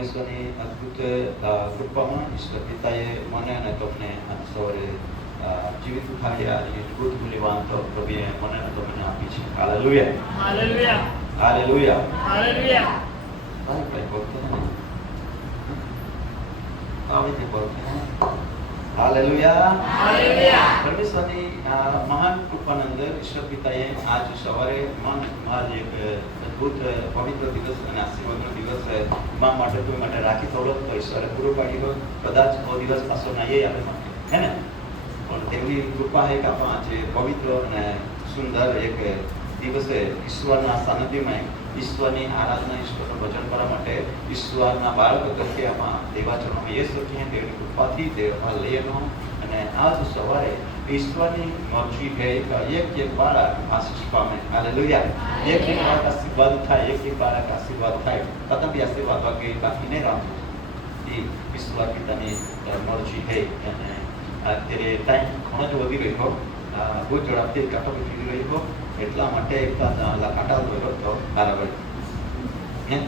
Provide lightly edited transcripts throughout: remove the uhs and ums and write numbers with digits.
પરમેશ્વરની અદ્ભુત કૃપામાં ઈશ્વર પિતાએ મને અને તમને સવારે જીવિત ઉઠાવ્યા અને અદ્ભુત મૂલ્યવાન તો પ્રભુએ મને અને તમને આપી છે. હાલેલુયા, હાલેલુયા, હાલેલુયા, હાલેલુયા. ભાઈ બોલતો ને આવી રીતે બોલતો હાલેલુયા, હાલેલુયા. પરમેશ્વરની મહાન કૃપાની અંદર ઈશ્વર પિતાએ આજ સવારે મારી એક અદ્ભુત પવિત્ર દિવસ અને આશીર્વાદનો દિવસ મા માટે તું માટે રાખી થોડો તો ઈશ્વરે પૂરો પાડ્યો. કદાચ બહુ દિવસ પાછો ના એ આપણે માટે હે ને, પણ તેમની કૃપા છે કે આપણે આજે પવિત્ર અને સુંદર એક દિવસે ઈશ્વરના સાનિધ્યમાં ઈશ્વરની આરાધના, ઈશ્વરનું ભજન કરવા માટે ઈશ્વરના બાળકો તરીકે આમાં દેવાચરણમાં એ શકીએ તેની કૃપાથી દેવમાં લઈનો. અને આજ સવારે ઈશ્વરની મરજી છે એક બાળક આશીષ પામે. હાલેલુયા. એક બાળક આશીર્વાદ થાય, એક બાળક આશીર્વાદ થાય, કદમ બી આશીર્વાદ વાગે બાકી નહીં રાખવું. એ ઈશ્વર પિતાની મરજી છે. અને અત્યારે ટાઈમ ઘણો જ વધી રહ્યો, બહુ ઝડપથી કાંટો નીકળી રહ્યો, એટલા માટે કાંટા રહ્યો તો બરાબર હે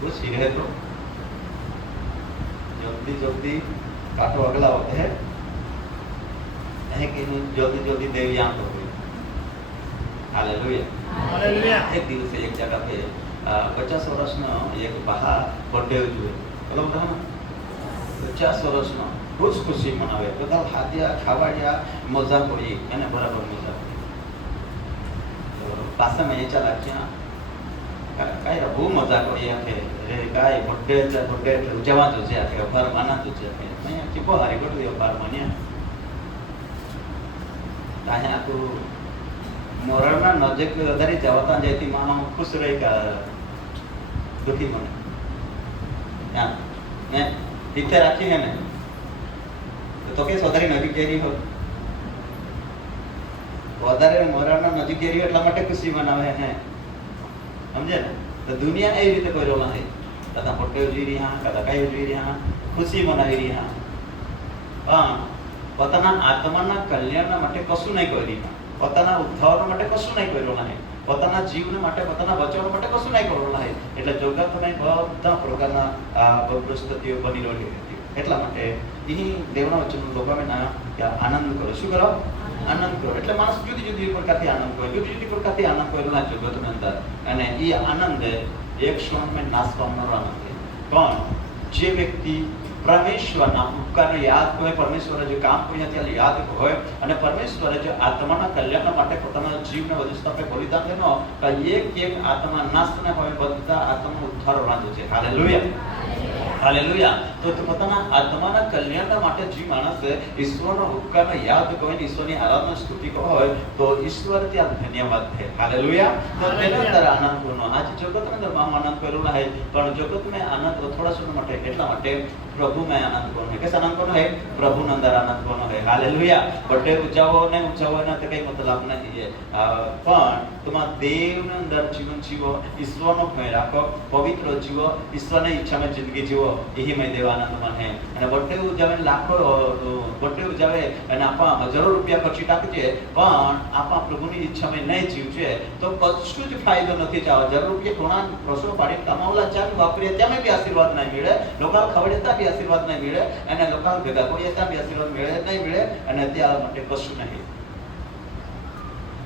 कुछ ही रहे तो जल्दी जल्दी काटो अगला होते हैं नहीं कि जल्दी जल्दी देवयान हो गई. Hallelujah, hallelujah. एक दिन से एक जगह पे 50 વર્ષનો એક બહાર બર્થડે ઉજવે. બરાબર ને, 50 વર્ષનો ખુશ ખુશી મનાવે, બધા ખાધ્યા ખાવાડ્યા, મજા કરી એને બરાબર મજા કરી. પાછામાં એ ચાલાક્યા કાંઈ બહુ મજા કરી આખે કાંઈ બર્થડે ઉજવવા જોજે આખે અભાર માના જોજે આખે અહીંયા ચીપો હારી ગયું અભાર માન્યા અહીંયા તું મોરલના નજીક વધારે જવાતા જઈતી માનો ખુશ રહી કે દુઃખી મને હા ને ઈચ્છા રાખી હે ને તો કે વધારે નજીક જઈ રહી હોય, વધારે મોરલના નજીક જઈ રહ્યો એટલા માટે ખુશી મનાવે હે સમજે ને. તો દુનિયા એ રીતે કોઈ રોલા નથી, કદા ફોટો જોઈ રહ્યા, કદા કઈ જોઈ રહ્યા, ખુશી મનાવી રહ્યા, પણ પોતાના આત્માના કલ્યાણ માટે કશું નહીં કરી રહ્યા, પોતાના ઉદ્ધાર માટે કશું નહીં કર્યું નહીં, પોતાના જીવન માટે પોતાના વચનો માટે કશું નહીં કર્યું નહીં. એટલે જગતમાં બધા પ્રકારના પરિસ્થિતિઓ બની રહી હતી. એટલા માટે અહીં દેવના વચનો લોકોને આનંદ કરો. શું કરો? આનંદ કરો. એટલે માણસ જુદી જુદી પ્રકારથી આનંદ કરે, જુદી જુદી પ્રકારથી આનંદ કરેલા જગતની અંદર. અને એ આનંદ એક ક્ષણમાં નાશ પામનારો આનંદ છે. પણ જે વ્યક્તિ પરમેશ્વરના ઉપકારને યાદ હોય, પરમેશ્વરે જે કામ કર્યા ત્યારે યાદ હોય અને પરમેશ્વરે જે આત્માના કલ્યાણ માટે પોતાના જીવને વધુ સ્થાપે બલિદાન દેનો એક આત્મા નાશ ન હોય, બધા આત્માનો ઉદ્ધાર રાંધો છે. Hallelujah, hallelujah. તો પોતાના આત્માના કલ્યાણ માટે જે માણસ ઈશ્વરનો ઉપકારને યાદ હોય, ઈશ્વરની આરાધના સ્તુતિ હોય તો ઈશ્વર ત્યાં ધન્યવાદ છે. હાલેલુયા. તો તેના અંદર આનંદ કરવાનો. આજે જગતના અંદર આનંદ કરેલો है, પણ જગત में आनंद थोड़ा समय માટે એટલા માટે प्रभु में आनंद करना है. कैसे आनंद करना है? प्रभु ने अंदर आनंद करना है. हालेलुया. बर्थडे उजावो ने तो कई मतलब नहीं है, પણ તમારા દેવના અંદર જીવન જીવો, ઈશ્વરનો ભય રાખો, પવિત્ર જીવો, ઈશ્વરની ઈચ્છામાં જિંદગી જીવો. એ મેં દેવાનંદમાં હે. અને બર્થડે ઉજાવે લાખો બર્થડે ઉજાવે અને આપણા હજારો રૂપિયા ખર્ચી નાખીએ, પણ આપણા પ્રભુની ઈચ્છામાં નહીં જીવશે તો કશું જ ફાયદો નથી. હજારો રૂપિયા ઘણા રસો પાડી કમાવલા ચાલ વાપરીએ ત્યાં બી આશીર્વાદ નહીં મળે, લોકો ખવડતા બી આશીર્વાદ નહીં મળે, અને લોકો ભેગા કરીએ ત્યાં બી આશીર્વાદ નહીં મળે, અને ત્યાં માટે કશું નહીં.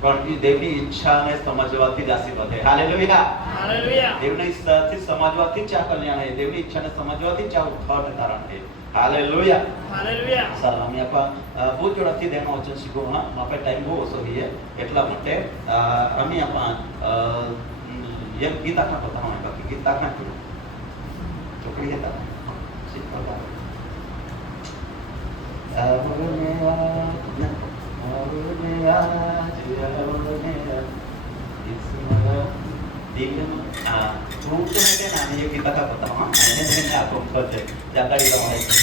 પણ દેવની ઈચ્છાને સમજવાથી જ આશીર્વાદ છે. Hallelujah, hallelujah. દેવની ઈચ્છાથી સમજવાથી જ આ કલ્યાણ છે, દેવની ઈચ્છાને સમજવાથી જ આ ઉદ્ધારનું કારણ છે. Hallelujah, hallelujah. સારું, અમે આપણા બહુ ઝડપથી દેવનો વચન શીખવામાં આપણે ટાઈમ બહુ ઓછો છે, એટલા માટે અમે આપણા એક ગીત આખા પોતાનો બાકી ગીત આખા કર્યું ચોકડી હતા શીખવા kita ka pertama ini aku project jaga di bawah itu.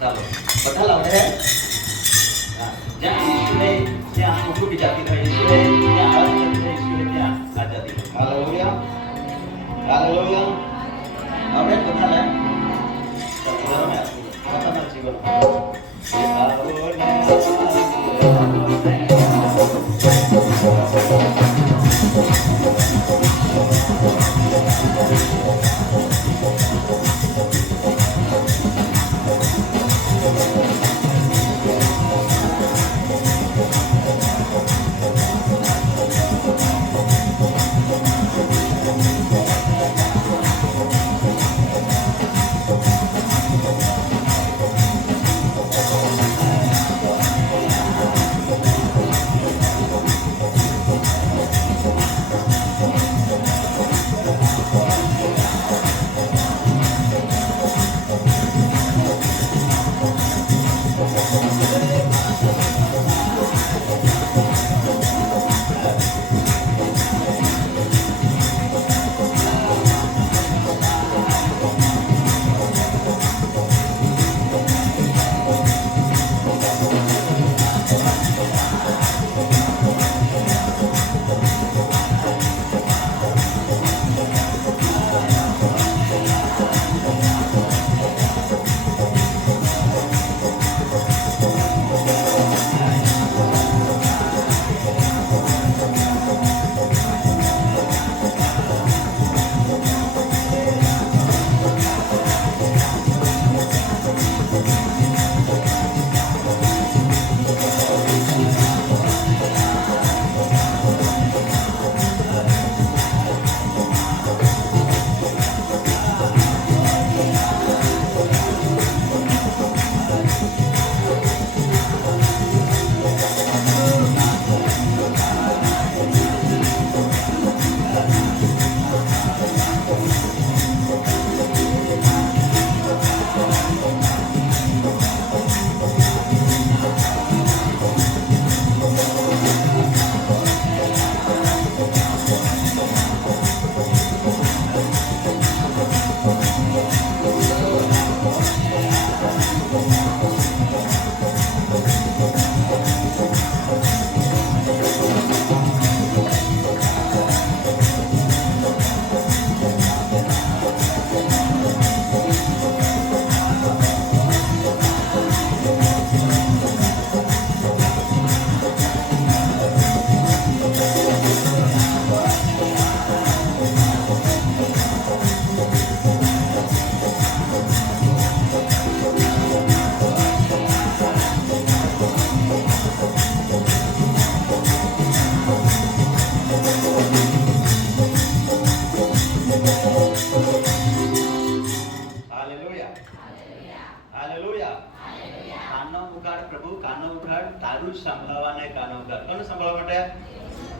Chalo, betul lah ya. Nah, jangan istilah yang aku bicara kita istilah yang harus kita istilahnya ada di. Haleluya, haleluya. Amin, betul ya. Saudara ya, kata jiwa. Haleluya. વગર. કોને સાંભળવા માટે?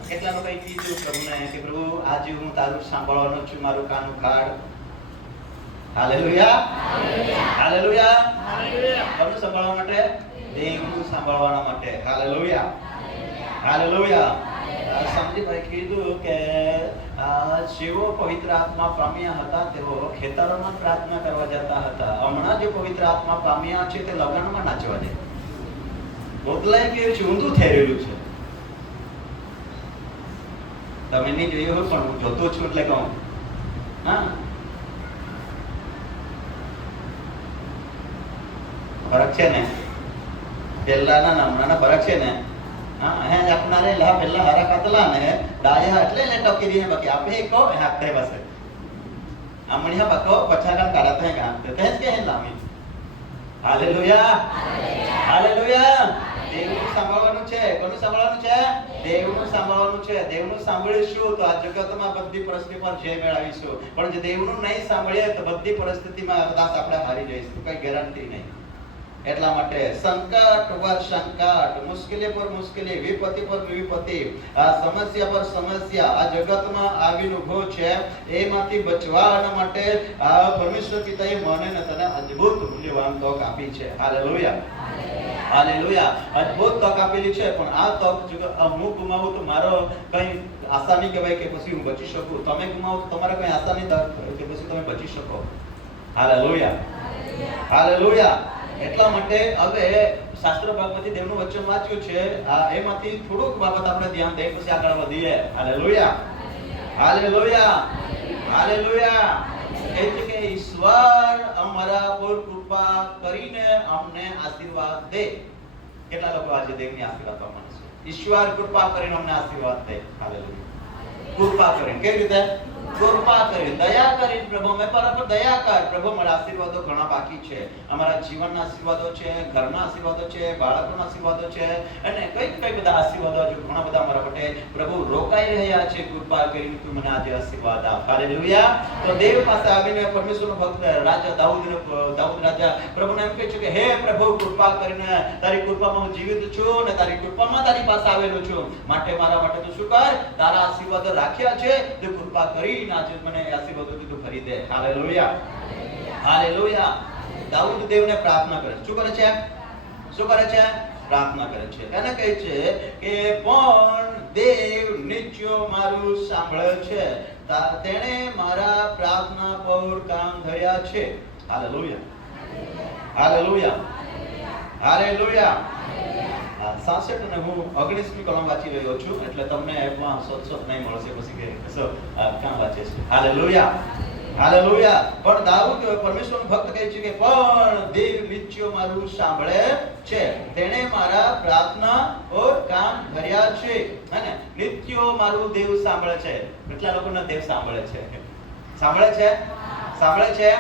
કેટલા લોકોએ કીધું પ્રભુને કે પ્રભુ આજે હું તારું સાંભળવાનો છું, મારું કાન ઉઘાડ. Hallelujah, hallelujah. કોને સાંભળવા માટે? દેવનું સાંભળવા માટે. Hallelujah, hallelujah. સમજીભાઈ કીધું કે જેઓ પવિત્ર આત્મા પામ્યા હતા તેઓ ખેતરોમાં પ્રાર્થના કરવા જતા હતા. હમણાં જે પવિત્ર આત્મા પામ્યા છે તે લગ્નમાં નાચવા જાય. બદલાઈ ગયું છે, ઊંધું થઈ રહેલું છે. તમે નહીં જોયું હોય પણ હું જોતો છું એટલે કહું. હા, ફરક છે ને? પહેલાના ને હમણાંના ફરક છે ને? હા, હે આપનારે લા પહેલા હારા કાતલા ને ડાયા એટલે ને ટકી દીને બાકી આપે કો હાકતે બસે આમણીયા બકો પછાકન કાઢતે હે ગામ તે કે હે લામી. Hallelujah, hallelujah. દેવનું સાંભળવાનું છે. કોનું સાંભળવાનું છે? દેવનું સાંભળવાનું છે. દેવનું સાંભળીશું તો આ જગતમાં બધી પરિસ્થિતિ પર જય મેળવીશું, પણ જે દેવનું નહીં સાંભળીએ તો બધી પરિસ્થિતિમાં કદાચ આપણે હારી જઈશું, કઈ ગેરંટી નહીં. એટલા માટે સંકટ પર સંકટ, મુશ્કેલી પર મુશ્કેલી, વિપત્તિ પર વિપત્તિ, આ સમસ્યા પર સમસ્યા આ જગતમાં આવીને ઉભો છે, એમાંથી બચવાના માટે આ પરમેશ્વર પિતાએ મને ને તને અદ્ભુત મૂલ્યવાન તક આપી છે. Hallelujah, hallelujah. અદ્ભુત તક આપેલી છે, પણ આ તક હું ગુમાવું તો મારો કઈ આશા નહીં કહેવાય કે પછી હું બચી શકું. તમે ગુમાવો તો તમારે કઈ આશા નહીં કે પછી તમે બચી શકો. Hallelujah, hallelujah. એટલા માટે હવે શાસ્ત્ર ભાગમાંથી દેવનું વચન વાંચ્યું છે, એમાંથી થોડુંક બાબત આપણે ધ્યાન દઈએ પછી આગળ વધીએ. હાલેલુયા, હાલેલુયા, હાલેલુયા. એ છે કે ઈશ્વર અમારા પર કૃપા કરીને અમને આશીર્વાદ દે. કેટલા લોકો આજે દેવની આશીર્વાદ પામવાના છે? ઈશ્વર કૃપા કરીને અમને આશીર્વાદ દે. હાલેલુયા. કૃપા કરીને કેવી રીતે? કૃપા કરી, દયા કરી. પ્રભુ અમે પર દયા કર. પ્રભુ મારા આશીર્વાદો ઘણા બાકી છે. અમારા જીવનના આશીર્વાદો છે, ઘરના આશીર્વાદો છે, બાળકોના આશીર્વાદો છે, અને કઈ બધા આશીર્વાદો છે ઘણા બધા અમારા માટે પ્રભુ રોકાઈ રહ્યા છે. કૃપા કરીને તું મને આજે આશીર્વાદ આપ. હાલેલુયા. તો દેવ પાસે આવીને પરમેશ્વરનો ભક્ત રાજા દાઉદ રાજા પ્રભુને એમ કહે છે કે હે પ્રભુ, કૃપા કરીને તારી કૃપામાં હું જીવિત છું અને તારી કૃપામાં તારી પાસે આવેલો છું, માટે મારા માટે તું શું કર? તારા આશીર્વાદો રાખ્યા છે, તે કૃપા કરી આજે મને આશીર્વાદો તું ભરી દે. Hallelujah, hallelujah. દાઉદ દેવને પ્રાર્થના કરે. શું કરે છે? શું કરે છે? પ્રાર્થના કરે છે. એને કહે છે કે પણ દેવ નિત્ય મારું સાંભળે છે, તેણે મારા પ્રાર્થના પર કામ ધર્યા છે. હાલેલુયા, હાલેલુયા, હાલેલુયા. 66 અને હું 19મી કલમ વાંચી રહ્યો છું, એટલે તમને એમાં સત્સત નહીં મળશે પછી કે ક્યાં વાંચે છે. Hallelujah, hallelujah. પણ દાઉદ પરમેશ્વરનો ભક્ત કહે છે કે પણ દેવ નિત્ય મારું સાંભળે છે, તેણે મારા પ્રાર્થના ઓર કામ ધર્યા છે. અને નિત્ય મારું દેવ સાંભળે છે. કેટલા લોકોને દેવ સાંભળે છે? સાંભળે છે, સાંભળે છે.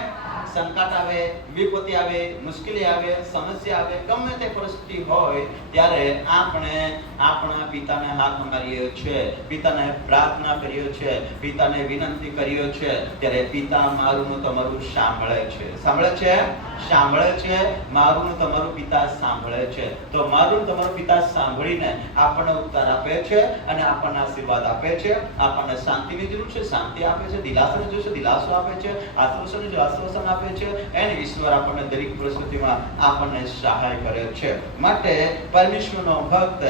સંકટ આવે, વિપત્તિ આવે, મુશ્કેલી આવે, સમસ્યા આવે, ગમે તે પરિસ્થિતિ હોય ત્યારે આપણે આપણા પિતાને હાથ મારીએ છીએ, પિતાને પ્રાર્થના કરીએ છીએ, પિતાને વિનંતી કરીએ છીએ, ત્યારે પિતા મારું ને તમારું સાંભળે છે. સાંભળે છે, સાંભળે છે. મારું ને તમારું પિતા સાંભળે છે. તો મારું ને તમારું પિતા સાંભળીને આપણને ઉત્તર આપે છે અને આપણને આશીર્વાદ આપે છે. આપણને શાંતિની જરૂર છે, શાંતિ આપે છે. દિલાસાની જરૂર છે, દિલાસો આપે છે. આશ્વાસનની જરૂર, આશ્વાસન આપે છે. એને ઈશ્વર આપણને દરેક પરિસ્થિતિમાં આપણને સહાય કરે છે. માટે પરમેશ્વરનો ભક્ત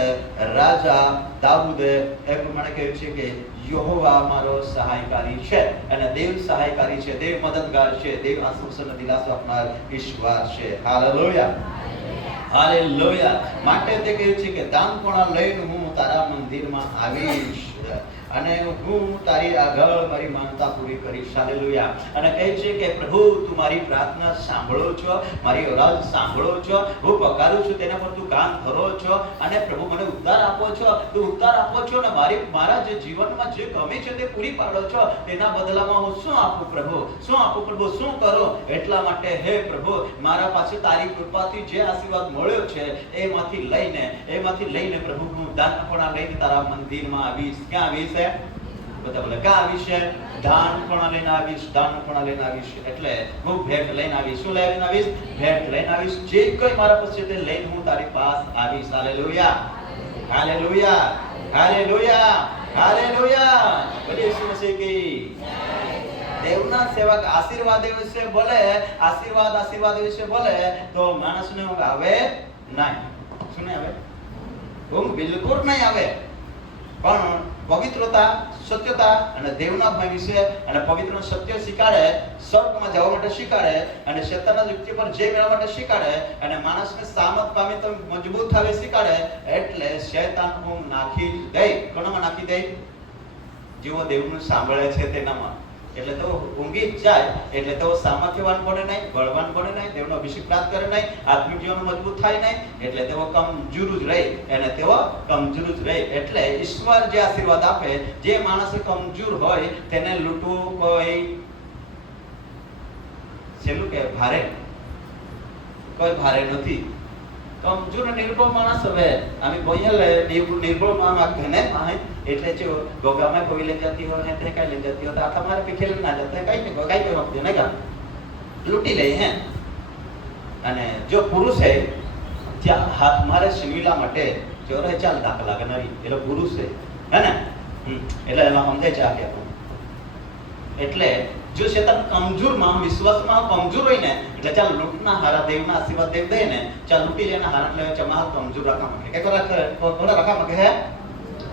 રાજા દાઉદે એ પ્રમાણે કહ્યું છે કે યહોવા મારો સહાયકારી છે, અને દેવ સહાયકારી છે, દેવ મદદગાર છે, દેવ આશ્વાસન દિલાસો આપનાર ઈશ્વર છે. Hallelujah, hallelujah. માટે તે કહ્યું છે કે દાનપણા લઈને હું તારા મંદિરમાં આવીશ અને હું તારી આગળ મારી માનતા પૂરી કરીશ. હાલેલુયા. અને કહે છે કે પ્રભુ તું મારી પ્રાર્થના સાંભળો છો, મારી અવાજ સાંભળો છો, હું પકારું છું તેના પર તું કાન ધરો છો, અને પ્રભુ મને ઉદ્ધાર આપો છો, તું ઉદ્ધાર આપો છો, અને મારા જે જીવનમાં જે કમી છે તે પૂરી પાડો છો. તેના બદલામાં હું શું આપું પ્રભુ? શું આપું પ્રભુ? શું કરો? એટલા માટે હે પ્રભુ, મારા પાસે તારી કૃપાથી જે આશીર્વાદ મળ્યો છે એમાંથી લઈને પ્રભુ હું દાનપણા લઈને તારા મંદિરમાં આવીશ. ક્યાં આવીશ? બધા બોલે ક્યાં આવીશ? દાનપણા લઈને આવીશ, દાનપણા લઈને આવીશ. એટલે હું ભેટ લઈને આવીશ. શું લઈને આવીશ? ભેટ લઈને આવીશ. જે કંઈ મારા પાસે તે લઈને હું તારી પાસે આવીશ. હાલેલુયા, हालेलुया हालेलुया हालेलुया बोलिए यीशु मसीह की देवना सेवक आशीर्वाद विषय बोले आशीर्वाद विषय बोले तो मानस ने ऊँग आवे नहीं सुने आवे ऊँग बिल्कुल नहीं आवे पण पवित्रता सत्यता અને દેવના ભય વિશે અને પવિત્ર સત્ય શીખાડે સ્વર્ગમાં જવા માટે શીખાડે અને શેતાનના યુક્તિ પર જય મેળવવા માટે શીખાડે અને માણસને સામત પામી તો મજબૂત થાવે શીખાડે એટલે શેતાન ઊંઘ નાખી દે કોનામાં નાખી દે જેવો દેવનું સાંભળે છે તેનામાં એટલે તો ઊંઘી જ જાય એટલે તો સામર્થ્યવાન બને નહીં બળવાન બને નહીં દેવનો અભિષેક પ્રાપ્ત કરે નહીં આત્મિક જીવન મજબૂત થાય નહીં એટલે તેઓ કમજોર જ રહે અને તેઓ કમજોર જ રહે એટલે ઈશ્વર જે આશીર્વાદ આપે જે માણસ કમજોર હોય તેને લૂંટવું કોઈ છેલ્લું કે કોઈ ભારે નથી કમજોર નિર્બળ માણસ હવે અમે બોયલે નિર્બળ માણસ ઘને માહે એટલે જો ગોગામાં કોઈ લઈ જતી હોય ને તે કઈ લઈ જતી હોય તો આ તમારે પીખેલ ના જતા કઈ કોઈ વખતે નહીં કા લૂંટી લે હે અને જો પુરુષ હે ત્યાં હાથ મારે શિવિલા માટે ચોરે ચાલ દાખલા ગણાવી એટલે પુરુષ હે ને એટલે એમાં સમજાય છે આ એટલે જો શેતાન કમજોરમાં વિશ્વાસમાં કમજોર હોય ને એટલે ચાલ લૂંટના હારા દેવના આશીર્વાદ દેવ દે ને ચાલ લૂંટી લેના હારા એટલે ચમાહ કમજોર રાખવા માંગે કે થોડા રાખવા માંગે હે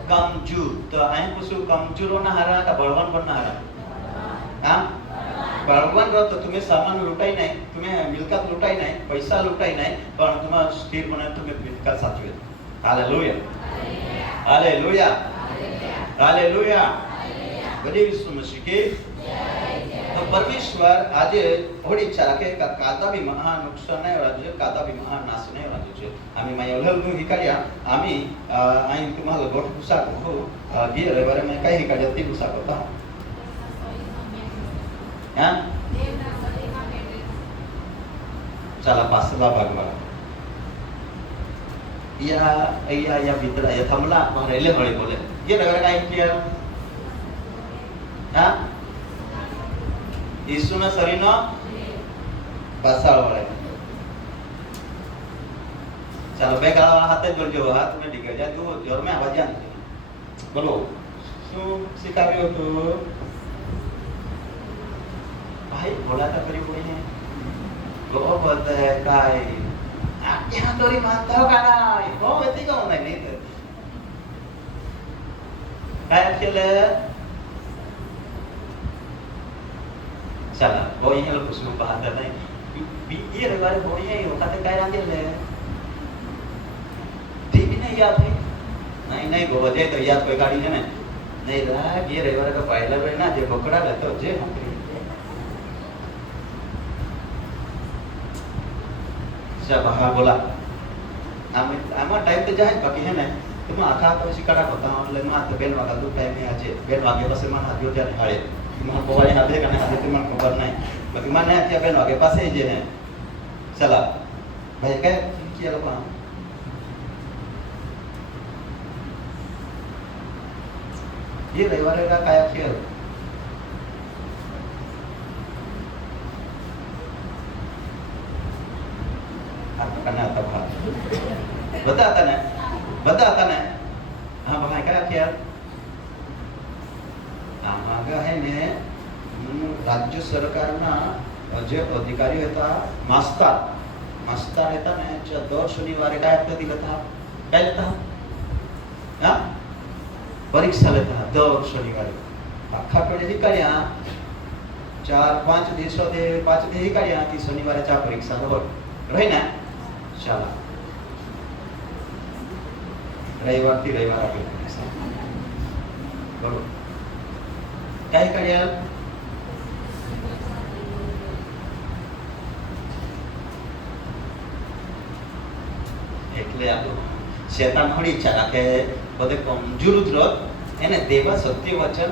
कमजोर तो आए पूछो कमजोरों ना हारा का बलवान बनना हारा हाँ बलवान रहो तो तुम्हें सामान लुटाई नहीं तुम्हें मिलकत लुटाई नहीं पैसा लुटाई नहीं पर तुम्हें स्थिर बने तुम्हें मिलकत साचवे हालेलुया हालेलुया हालेलुया बड़ी यीशु मसीह की तो परमेश्वर आज थोड़ी इच्छा रखे कादा भी महान नुकसान नाही व्हायचे कादा भी महान नाश नाही व्हायचे आम्ही मायवलहलू हिकाड्या आम्ही आई तुम्हाला गोठ पुसाक हो गे रविवारी मी काय हिकाड्या ती पुसाक होता हां चला पाचवा भाग बघा या बितडा या थांबला रेले हळे बोले ये रविवारी काय किया हां ઈસુના શરીરનો પાસાળ વળે ચાલો બે ગાળા હાથે જોડજો હાથ મે ડીકે જા તું જોર મે આવાજ આન બોલો શું શીખાવ્યો તો ભાઈ બોલાતા કરી પડી હે ગો બોલતે કાઈ આ ક્યાં તોરી માનતા હો કાનાઈ હો એતી કો નહીં તો કાય ખેલે चला वो ये लोग कुछ बात करते हैं ये रविवार बोली है वो कहते काय रांधे ले टीवी नहीं याद है नहीं वो वजह तो याद कोई गाड़ी है नहीं रहा ये रविवार का पहला बेर ना जे बकड़ा ले तो जे हम सब हाँ बोला आमा टाइम तो जाए बाकी है ना तुम आखा तो शिकारा होता हूँ ले माँ तो बेल वाला दो टाइम में आज बेल वागे बस माँ हाथ जोड़ जाने हारे माँ बोवाई हाथे करने हाथे तुम्हारे खबर नहीं बाकी माँ नहीं क्या बेल वागे पास ही जे हैं चला भाई क्या किया लोग ये रविवार का क्या खेल आपको करना आता भाग बताता ना हाँ भाई क्या खेल आमागा है ने राज्य सरकार ना जे अधिकारी होता मास्टर रहता ने जो दर शनिवार काय लेता काय लेता हाँ परीक्षा लेता दर शनिवार आखा कडे हिकाड्या 4-5 दिवस दे 5 दे हिकाड्या ती शनिवार चा परीक्षा रही ना चला रविवार थी रविवार आगे बोलो क्या हिकाड्या એટલે આપણો શેતાન ઘણી ઈચ્છા રાખે બધે કમજોર ઉતરત એને દેવા સત્ય વચન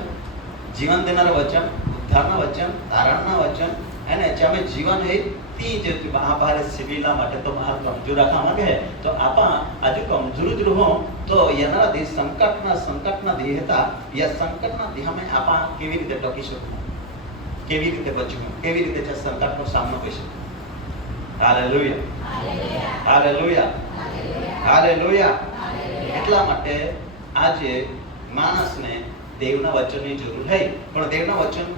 જીવન દેનારા વચન ઉદ્ધારના વચન તારણના વચન એને અમે જીવન હે તી જે મહાભારત સિવિલા માટે તો મહાન કમજોર રાખવા માંગે તો આપા આજે કમજોર જ રહો તો એના દે સંકટના દેહતા યા સંકટના દેહમાં આપા કેવી રીતે ટકી શકું કેવી રીતે બચવું કેવી રીતે તે સંકટનો સામનો કરી શકું હાલેલુયા હાલેલુયા हालेलुया એટલા માટે આજે માણસને દેવના વચનની જરૂર છે, પણ દેવના વચન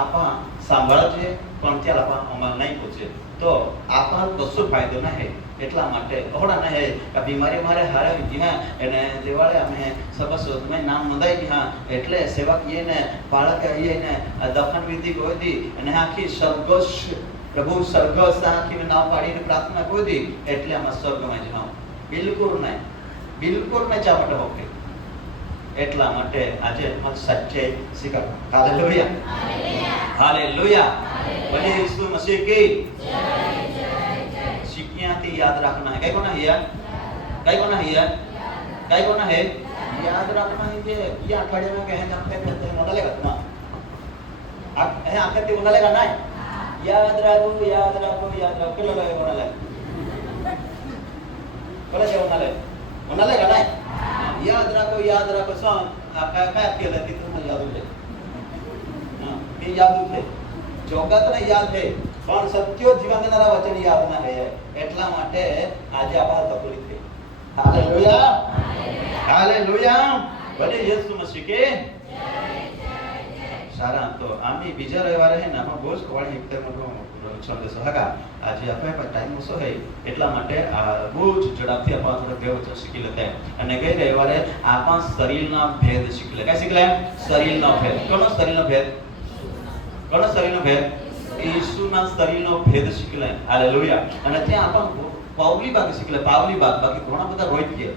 આપા સાંભળજે પણ ત્યાં આપા અમલ નહીં પૂછે તો આપા કશો ફાયદો નહીં. એટલા માટે ઓહડા નહીં કે બીમારી મારે હારાવી હતી હા એને દેવાળે અમે સબસ્વમાં નામ નોંધાઈ ગયા એટલે સેવકીએ ને બાળકીએ ને દફન વિધિ ગોદી અને આખી સરગસ પ્રભુ સરગસ આખીને નામ પાડીને પ્રાર્થના ગોદી એટલે અમે સ્વર્ગમાં જાઉં. બિલકુલ નહીં, બિલકુલ નહીં ચા માટે હોકે. એટલા માટે આજે સચ્ચે સ્વીકાર. હાલેલુયા, હાલેલુયા, બોલે ઈસુ મસીહ કી જય. शिकियाती याद रखना है. कई को ना है, कई को ना है, कई को ना है, याद रखना है. ये अठाड़े में कहें जब तक कहते हैं मोड़ा लेगा तुम है आखिर ते मोड़ा लेगा ना. याद रखो, याद रखो, याद रखो. किलो लगे मोड़ा ले बोले जो मोड़ा लेगा ना. याद रखो सॉन्ग आपका मैं के लेती तुम्हें याद हो जाए. हां ये याद हो जाए. जोगा तो नहीं याद है પણ સત્યો જીવન દેનારા વચન યાદ ના રહે. એટલા માટે આજે આપા તકલીફ છે. હાલેલુયા, હાલેલુયા, બોલે યેસુ મસીહ કે જય. સારા તો આમી બીજા રવિવારે હે ને આમાં બહુ જ કોણ એકતે મોટો સંદેશ હગા. આજે આપણે પર ટાઈમ ઓછો હે એટલા માટે આ બહુ જ ઝડપથી આપા થોડો બે વચન શીખી લેતા અને ગઈ રવિવારે આપા શરીરના ભેદ શીખી લે. કઈ શીખી લે? શરીરનો ભેદ. કોનો શરીરનો ભેદ? કોનો શરીરનો ભેદ? ઈસુના શરીરનો ભેદ શીખલે. હાલેલુયા. અને ત્યાં આપણ પાવલી ભાગ શીખલે. પાવલી ભાગ બાકી ઘણા બધા રોઈ ગયા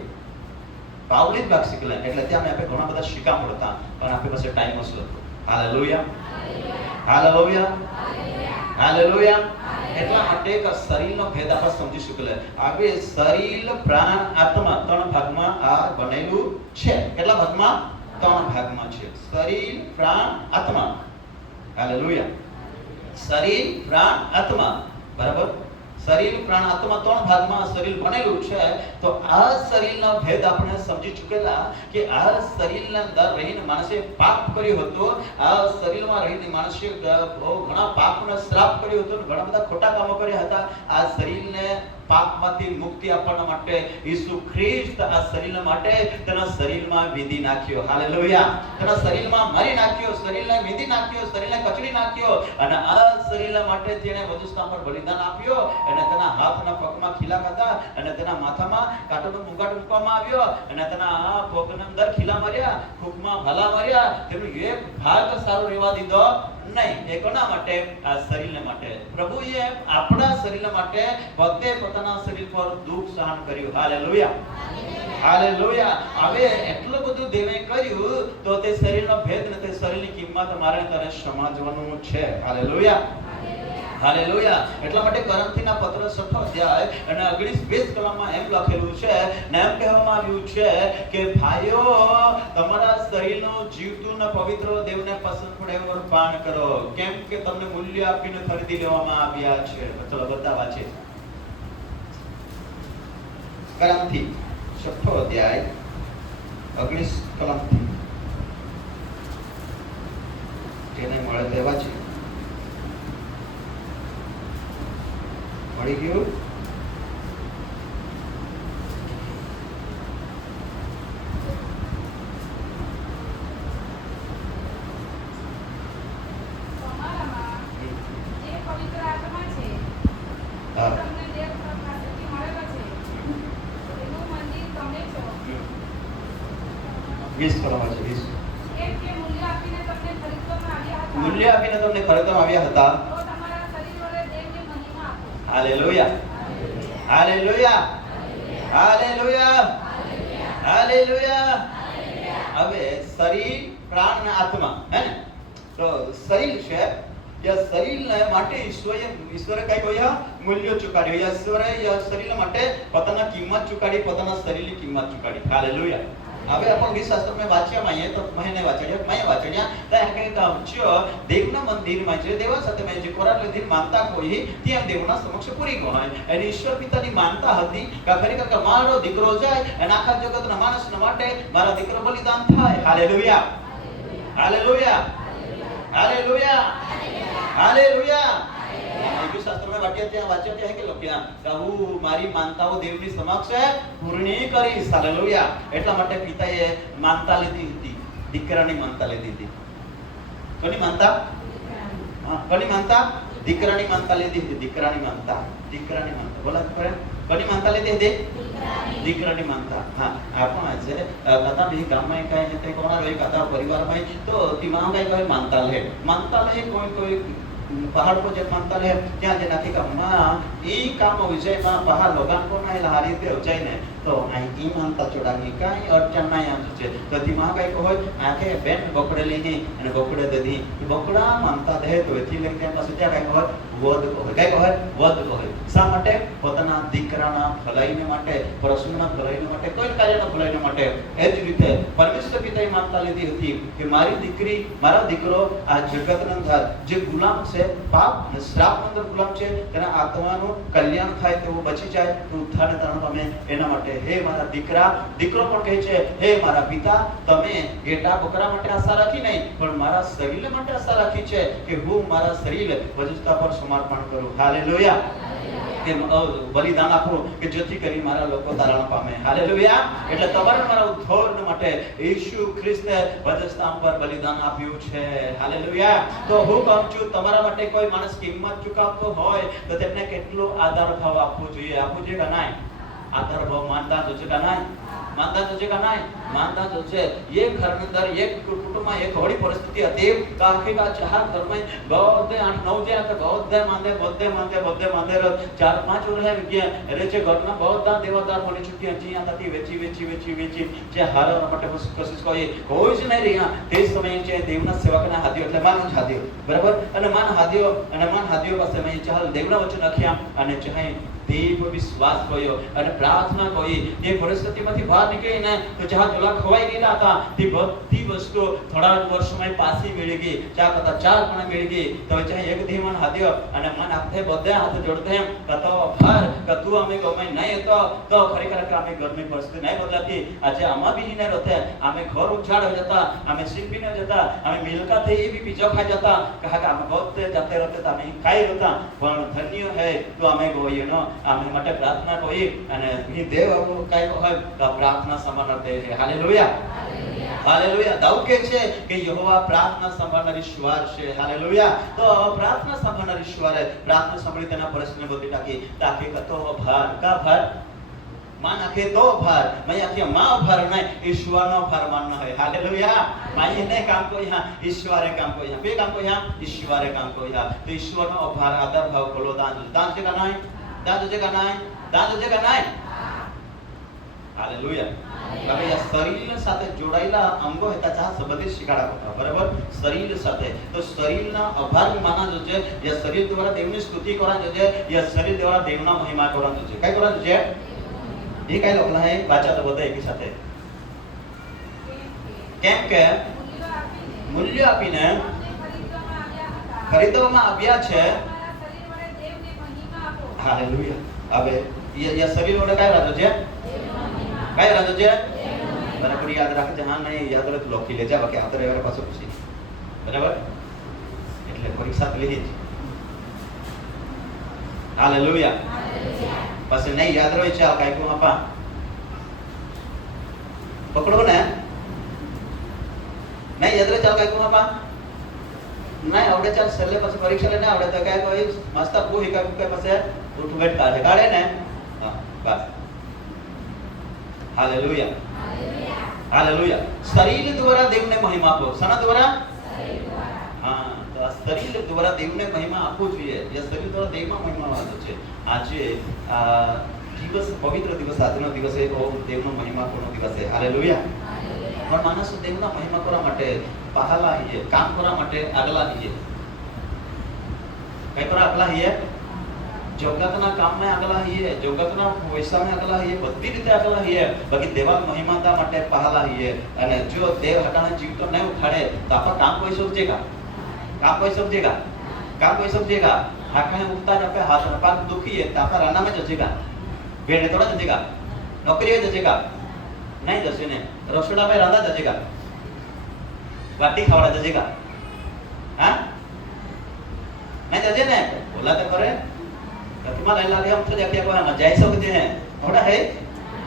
પાવલી ભાગ શીખલે એટલે ત્યાં આપણે ઘણા બધા શીખા પડતા પણ આપણી પાસે ટાઈમ ઓછો હતો. હાલેલુયા, હાલેલુયા, હાલેલુયા. એટલા માટે કે શરીરનો ભેદ આપણે સમજી શકલે. હવે શરીર પ્રાણ આત્મા ત્રણ ભાગમાં આ બનેલું છે. કેટલા ભાગમાં? ત્રણ ભાગમાં છે. શરીર પ્રાણ આત્મા. હાલેલુયા. શરીર પ્રાણ આત્મા બરાબર. શરીર પ્રાણ આત્મા ત્રણ ભાગમાં શરીર બનેલું છે. તો આ શરીરના ભેદ આપણે સમજી ચૂકેલા કે આ શરીરના અંદર રહીને માણસે પાપ કર્યો હતો. આ શરીરમાં રહીને માણસે ઘણા પાપનો શ્રાપ કર્યો હતો, ઘણા બધા ખોટા કામો કર્યા હતા. આ શરીરને પાપમાંથી મુક્તિ આપવા માટે ઈસુ ખ્રિસ્ત આ શરીર માટે તેના શરીરમાં વિધિ નાખ્યો. હાલેલુયા. તેના શરીરમાં મારી નાખ્યો, શરીરને વિધિ નાખ્યો, શરીરને કચડી નાખ્યો અને આ શરીર માટે જેને વધુ સ્થાન પર બલિદાન આપ્યો અને તેના હાથના પગમાં ખીલા હતા અને તેના માથામાં કાંટોનો મુગાટ મૂકવામાં આવ્યો અને તેના પગના અંદર ખીલા માર્યા, ખુકમાં ભાલા માર્યા. તેનું એક ભાગ સારો રહેવા દીધો નહીં. એ કોના માટે? આ શરીરને માટે. પ્રભુએ આપણા શરીર માટે પોતે પોતાના શરીર પર દુઃખ સહન કર્યું. Hallelujah, hallelujah. હવે એટલું બધું દેવે કર્યું તો તે શરીરનો ભેદ ને તે શરીરની કિંમત મારે તને સમજવાનું છે. Hallelujah, hallelujah. એટલા માટે કરંથીના પત્ર 6 અધ્યાય અને 19-20 કલમમાં એમ લખેલું છે ને એમ કહેવામાં આવ્યું છે કે ભાઈઓ તમારા શરીરનો જીવતું ને પવિત્ર દેવને પસંદ પડે એવો પાન કરો, કેમ કે તમને મૂલ્ય આપીને ખરીદી લેવામાં આવ્યા છે. ચલો બધા વાંચીએ. કરંથી 6 અધ્યાય 19 કલમથી જેને મળે તે વાંચીએ. મળી ગયું? મૂલ્ય આપીને તમને ખરીદવામાં આવ્યા હતા. હાલેલુયા, હાલેલુયા, હાલેલુયા, હાલેલુયા. હવે શરીર પ્રાણ અને આત્મા હે ને. તો શરીર છે જે શરીરને માટે ઈશ્વરે કઈ કહ્યું? મૂલ્ય ચૂકાડ્યું. ઈશ્વરે શરીર માટે પોતાના કિંમત ચૂકાડી, પોતાના શરીરની કિંમત ચૂકાડી. હાલેલુયા. હવે આપણે વિશાસ્ત્ર में વાંચ્યા માં તો મહિને વાંચ્યા મેં વાંચ્યા ત્યાં કે ગામચ્યો દેવના મંદિરમાં જે દેવા સાથે મેં જે કોરાટ લીધી માનતા કોઈ ત્યાં દેવના સમક્ષ પૂરી ગણાય. અને ઈશ્વર પિતાની માનતા હતી કે ખરેખર મારો દીકરો જાય અને આખા જગતના માણસના માટે મારા દીકરો બલિદાન થાય. હાલેલુયા, હાલેલુયા, હાલેલુયા, હાલેલુયા, બીજું શાસ્ત્રમાં વાક્ય છે કે લખ્યા કે હું મારી માનતાઓ દેવની સમક્ષ પૂર્ણ કરીશ. હાલેલુયા. એટલા માટે પિતાએ માનતા લીધી હતી, દીકરાની માનતા લીધી હતી. કોની માનતા? કોની માનતા? દીકરાની માનતા લીધી હતી. દીકરાની માનતા બોલા કોની માનતા લીધી હતી? દીકરાની માનતા. હા, આપણ આજે કથા બી ગામમાં કાંઈ તે કોના રહી કથા પરિવારમાં તો તીમાં કાંઈ કહે માનતા લે કોઈ પહાડ પર જે માનતા લે ત્યાં જે નથી કામમાં ઈ કામ વિષયમાં પહાડ લોગાન કો ના લા રીતે ઉચાઈ ને તો અહીં ઈ માનતા ચોડાની કાંઈ અડચણ ના આજ છે. તો તીમાં કાંઈ કહો આખે બેન બકડેલી હી અને બકડે દધી બકડા માનતા દે તો એથી લઈને ત્યાં પાસે ત્યાં કાંઈ કહો વધ કહે. શા માટે? પોતાના દીકરાના ભલાઈને માટે, પરશુના ભલાઈને માટે, કોઈ કાર્યના ભલાઈને માટે. એ જ રીતે પરમેશ્વર પિતાએ માનતા લીધી હતી કે મારી દીકરી, મારા દીકરો આ જગતના અંદર જે ગુલામ છે, પાપ અને શ્રાપના અંદર ગુલામ છે, તેના આત્માનું કલ્યાણ થાય, તેવું બચી જાય, તો ઉદ્ધાર તરણ પામે. એના માટે હે મારા દીકરા, દીકરો પણ કહે છે હે મારા પિતા, તમે ઘેટા બકરા માટે આશા રાખી નહીં, પણ મારા શરીર માટે આશા રાખી છે કે હું મારા શરીર વજુસ્તા પર સમર્પણ કરું. હાલેલુયા. કે બલિદાન આપું કે જેથી કરી મારા લોકો તારણ પામે. હાલેલુયા. એટલે તમારા મારા ઉદ્ધાર માટે ઈસુ ખ્રિસ્તે વજસ્તા પર બલિદાન આપ્યું છે. હાલેલુયા. તો હું કહું છું તમારા માટે કોઈ માણસ કિંમત ચૂકવતો હોય તો તેમને કેટલો આદર ભાવ આપવો જોઈએ? આપવું જોઈએ કે નહીં? આદર ભાવ માનતા તો છે કે નહીં? માનતા તો છે કે નહીં? માનતા તો છે. એક ઘરની અંદર એક કુટુંબમાં એક હોળી પરિસ્થિતિ હતી. કાફી કા ચાર ઘરમાં બધે 8-9 જે હતા, બધે માંદે 4-5 વર્ષ ગયા રે છે. ઘરના બધા દેવદાર બની ચૂક્યા. જ્યાં થતી વેચી જે હારવા માટે કોશિશ કોઈ જ નહીં રહ્યા. તે સમયે છે દેવના સેવકના હાથીઓ એટલે માનવ હાથીઓ, બરાબર? અને માન હાથીઓ પાસે મેં ચાલ દેવના વચન લખ્યા અને ચાહે દેવ વિશ્વાસ કર્યો અને પ્રાર્થના કરી. એ પરિસ્થિતિમાંથી બહાર નીકળીને તો જ્યાં જોલા ખોવાઈ ગયેલા હતા તે બધી વસ્તુ થોડા જ વર્ષોમાં પાછી મળી ગઈ. ચા કરતા 4 ગણા મળી ગઈ. તો ચાહે એક ધીમન હાથ્યો અને મન આપતે બધે હાથ જોડતે એમ કતો ભાર કતું અમે ગમે નહીં હતો તો ખરેખર અમે ઘરની પરિસ્થિતિ નહીં બદલાતી. આજે આમાં બી ન રહેતે, અમે ઘર ઉજાડ હો જતા, અમે શિલ્પી ન જતા, અમે મિલકત એ બી બીજો ખાઈ જતા. કહા કે અમે બધે જતે રહેતે અમે ખાઈ જતા. પણ ધન્ય હે તો અમે ગોઈએ નો અમે માટે પ્રાર્થના કરી અને દેવ કાંઈ હોય તો પ્રાર્થના સંભાળતે છે. હાલેલુયા. હાલેલુયા. દાઉદ કહે છે કે યહોવા પ્રાર્થના સંભાળનાર ઈશ્વર છે. હાલેલુયા. તો પ્રાર્થના સંભાળનાર ઈશ્વરે પ્રાર્થના સાંભળી તેના પ્રશ્ન બધી તાકે કતો ભાર કા ભાર માં નાખે તો ભાર મેં આખી માં ભાર નહીં, ઈશ્વરનો ભાર માનનો હોય. હાલેલુયા. માઈ ને કામ કોઈ હા, ઈશ્વરે કામ કોઈ હા, બે કામ કોઈ હા, ઈશ્વરે કામ કોઈ હા. તો ઈશ્વરનો ભાર આદર ભાવ બોલો દાન છે કે નહીં? દાન છે કે નહીં? હાલેલુયા. હવે આ શરીર સાથે જોડાયેલા અંગો હતા ચાહ સંબંધિત શીખાડા હતા, બરાબર? શરીર સાથે તો શરીરના આભાર માના જો છે, या શરીર દ્વારા દેવની સ્તુતિ કરા જો છે, या શરીર દ્વારા દેવના મહિમા કરા જો છે. કઈ કરા જો છે? એ કઈ લખલા હે વાંચા તો બધા એકી સાથે. કેમ કે મૂલ્ય આપીને ખરીદવામાં આવ્યા છે. હાલેલુયા. હવે ये शरीर वडे काय राजो છે? काय राजो છે? બરાબર યાદ રાખજે. હા નહીં યાદ રાખ લખી લેજે બાકી આતરે એવા પાછો પૂછી, બરાબર? એટલે પરીક્ષા લેહી જ. હાલેલુયા. પછી નહીં યાદ રહી ચાલ કાઈ કો આપા પકડો ને. નહીં યાદ રહી ચાલ કાઈ કો આપા નહીં આવડે ચાલ છેલ્લે પછી પરીક્ષા લેને આવડે તો કાઈ કોઈ મસ્ત બહુ હિકા કોઈ પાસે ઉઠ બેઠ કાઢે ને. હા બસ. હાલેલુયા. હાલેલુયા. શરીર દ્વારા દેવને મહિમા આપો. શના દ્વારા? શરીર દ્વારા. હા, તો આ શરીર દ્વારા દેવને મહિમા આપવો જોઈએ. એ શરીર દ્વારા દેવમાં મહિમા વાળો છે. આજે દિવસ પવિત્ર દિવસ, આજનો દિવસ એ દેવનો મહિમા કોનો દિવસ છે. હાલેલુયા. પણ માણસ દેવના મહિમા કરવા માટે પહાલા હિએ, કામ કરવા માટે આગલા હિએ. કઈ પર આગલા હિએ? જગતના કામમાં આગલા હિએ, જગતના પૈસામાં આગલા હિએ, બધી રીતે આગલા હિએ. બાકી દેવા મહિમાતા માટે પહાલા હિએ. અને જો દેવ હટાણે જીવ તો નહીં ઉખાડે તો આપણા કામ કોઈ સમજેગા? કામ કોઈ સમજેગા? કામ કોઈ સમજેગા? આંखें उठता जब पे हाथ पाक दुखी है तो आपका राना में जचेगा? भेड़ थोड़ा जचेगा? नौकरी में जचेगा? नहीं जचे ने. रसोड़ा में रांधा जचेगा? वाटी खावड़ा जचेगा? हाँ नहीं जचे ने. बोला तो करे तुम्हाला लागले हम तो जाके कोई ना जाई सकते हैं थोड़ा है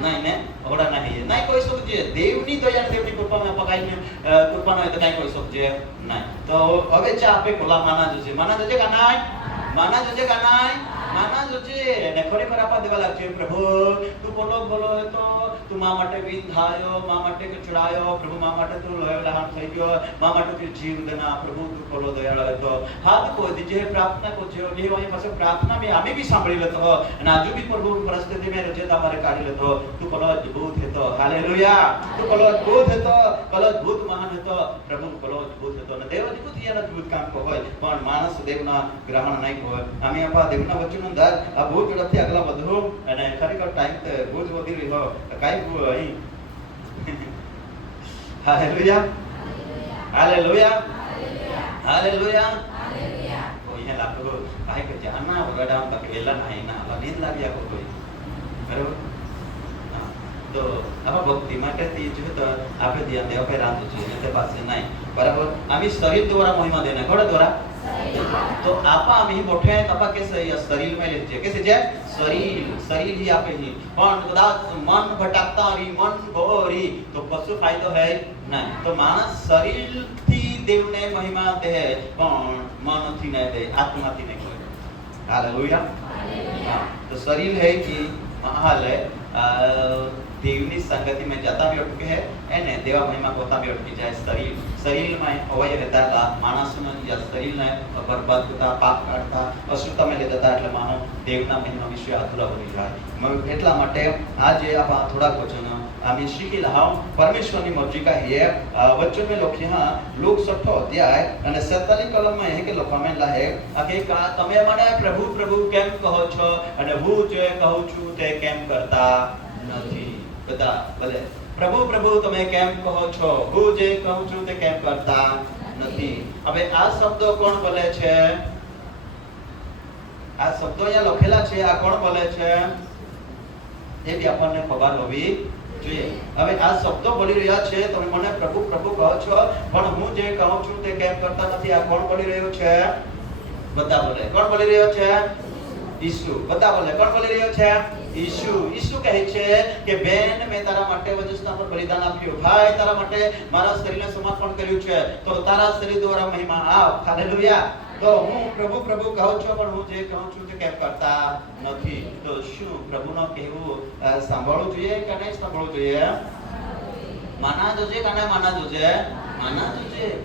नहीं ने थोड़ा नहीं है नहीं कोई सकते देवनी तो यार देवनी कृपा में पकाई में कृपा नहीं तो कहीं कोई सकते नहीं तो હવે ચા આપે ખોલા માના જોજે માના જોજે ને ખરેખર આપા દેવા લાગજે પ્રભુ તું બોલો તો તું મા માટે વિંધાયો મા માટે ચડાયો પ્રભુ મા માટે તું લોહેલાહાન થઈ ગયો મા માટે તું જીવ દેના પ્રભુ તું બોલો દયાળ હતો હાથ को दीजिए प्रार्थना को जो ये वही पास प्रार्थना में हमें भी सांभળી લેતો અને આજુ બી પ્રભુ પરિસ્થિતિ में રજે તમારે કાઢી લેતો તું બોલો અદ્ભુત હતો હાલેલુયા તું બોલો અદ્ભુત હતો બોલો અદ્ભુત મહાન હતો પ્રભુ બોલો અદ્ભુત હતો ને દેવ અદ્ભુત યાર અદ્ભુત કામ કો હોય પણ માણસ દેવના ગ્રહણ નહીં હોય અમે આપા દેવના વચનનો દર આ બહુ ઝડપથી આગળ વધો અને ખરેખર ટાઈમ તે બહુ જ વધી રહ્યો કાઈ અહીં હાલેલુયા હાલેલુયા હાलेलुया कोई है लाखों काहे के जाना वगड़ा तक वेला नहीं ना नींद लागिया को कोई बराबर तो अब भक्ति માટે ती जो तो आपे ध्यान देव पे रांधो છે ને તે પાસે નહીં बराबर आम्ही शरीर द्वारा महिमा देना घोड़ा द्वारा तो आपा आम्ही मोठे आपा कैसे या शरीर में लेते कैसे जे शरीर ही आपे ही पण कदाच मन भटकता रही मन भोरी तो पशु फायदो है नहीं तो मानस शरीर थी देवने महिमा दे पण मन थी नहीं दे आत्मा थी नहीं करे हालेलुया तो शरीर है कि महाल है देवनी संगति में जाता भी अटके है एने देवा महिमा होता भी अटकी जाए शरीर में अवयव रहता है मानस में या शरीर ने बर्बाद होता पाप काढता अशुद्धता में लेता એટલે માનો દેવના મહિમા વિશે અધૂરા બની જાય એટલા માટે આજે આપા થોડા વચન आम्ही शिकिला हां परमेश्वरनी मर्जी का है वचन में लोग हां लोक 6 अध्याय અને 47 कलम में है के लोक में ला है आके का તમે મને પ્રભુ પ્રભુ કેમ કહો છો અને હું જે કહું છું તે કેમ કરતા નથી બધા ભલે પ્રભુ પ્રભુ તમે કેમ કહો છો હું જે કહું છું તે કેમ કરતા નથી હવે આ શબ્દો કોણ બોલે છે આ શબ્દો અહીંયા લખેલા છે આ કોણ બોલે છે એ બી આપણને ખબર હોવી જોઈએ હવે આ શબ્દો બોલી રહ્યા છે તમે મને પ્રભુ પ્રભુ કહો છો પણ હું જે કહું છું તે કેમ કરતા નથી આ કોણ બોલી રહ્યો છે બધા બોલે કોણ બોલી રહ્યો છે ઈસુ બધા બોલે કોણ બોલી રહ્યો છે ઈસુ કહે છે કે બેન મેં તારા માટે વજસ્તા પર બલિદાન આપ્યું ભાઈ તારા માટે મારા શરીરને સમર્પણ કર્યું છે તો તારા શરીર દ્વારા મહિમા આવ હાલેલુયા તો હું પ્રભુ પ્રભુ કહું છું પણ હું જે કહું છું તે કેમ કરતા નથી તો શું પ્રભુનો કહેવું સાંભળવું જોઈએ કે નહીં સાંભળવું જોઈએ માના જોજે કે નહીં માના જોજે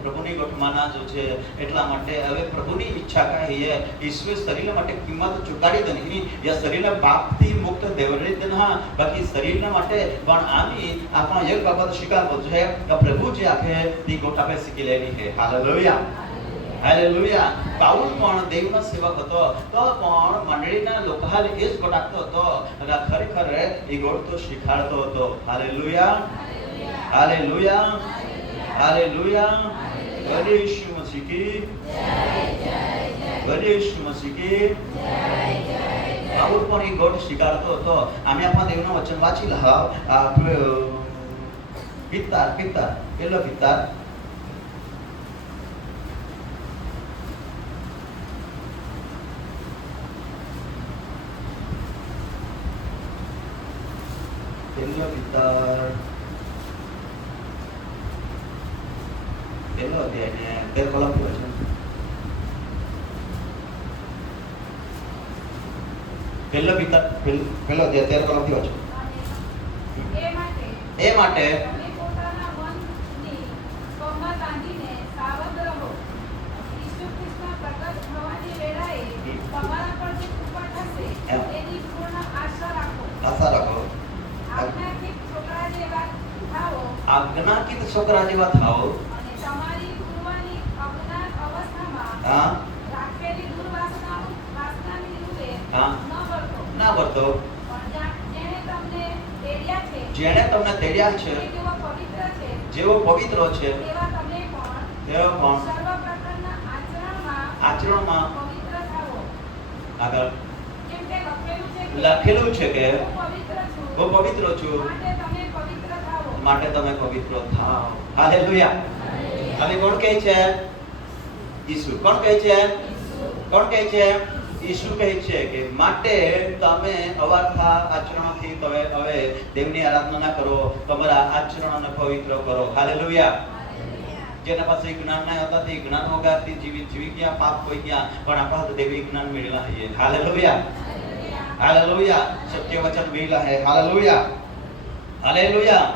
પ્રભુની ગોઠ માના જોજે એટલા માટે હવે પ્રભુની ઈચ્છા કાંઈ છે ઈશ્વરે શરીર માટે કિંમત ચૂકાડી દેની या શરીરને પાપથી મુક્ત દેવરી દેના બાકી શરીરના માટે પણ આમી આપણો એક બાબત સ્વીકારવો છે કે પ્રભુ જે આપે તે ગોઠ આપે શીખી લેની છે હાલેલુયા પાઉલ પણ દેવનો સેવક હતો તો પણ મંડળીના લોકોને એ જ ગોઠાતો હતો અને ખરેખર એ ગોઠ તો શીખાડતો હતો હાલેલુયા ગણેશ મસીહ की પાઉલ પણ એ ગોઠ સ્વીકારતો હતો આમે આપણા દેવનું વચન વાંચી લા પિત્તાર પેલો પિત્તાર પેલો અધ્યાય ને 13 કલમ થી વચન પેલો અધ્યાય 13 કલમ થી વચન એ માટે આશા રાખો આજ્ઞાકિત છોકરા જેવા થાઓ તમારી પૂર્વની અજ્ઞાત અવસ્થામાં રાખેલી દુર્વાસનાની રૂપે ના વર્તો જેણે તમને તેડ્યા છે જેવો પવિત્ર છે તેવો પણ સર્વ પ્રકારના આચરણમાં પવિત્ર થાઓ આગળ કેમ કે લખેલું છે કે હું પવિત્ર છું માટે તમે પવિત્ર થાઓ હાલેલુયા હવે કોણ કહે છે ઈસુ કોણ કહે છે ઈસુ કહે છે કે માટે તમે અવારથા આચરણોથી તમે હવે દેવની આરાધના કરો, તમારા આચરણોને પવિત્ર કરો. હાલેલુયા. જેના પાસે જ્ઞાન ના હતા તે જ્ઞાન વગરથી જીવી ગયા, પાપ કોઈ ગયા, પણ આપણા દેવી જ્ઞાન મેળવ્યા છે. હાલેલુયા. હાલેલુયા. સત્ય વચન મેળવ્યા છે. હાલેલુયા. હાલેલુયા.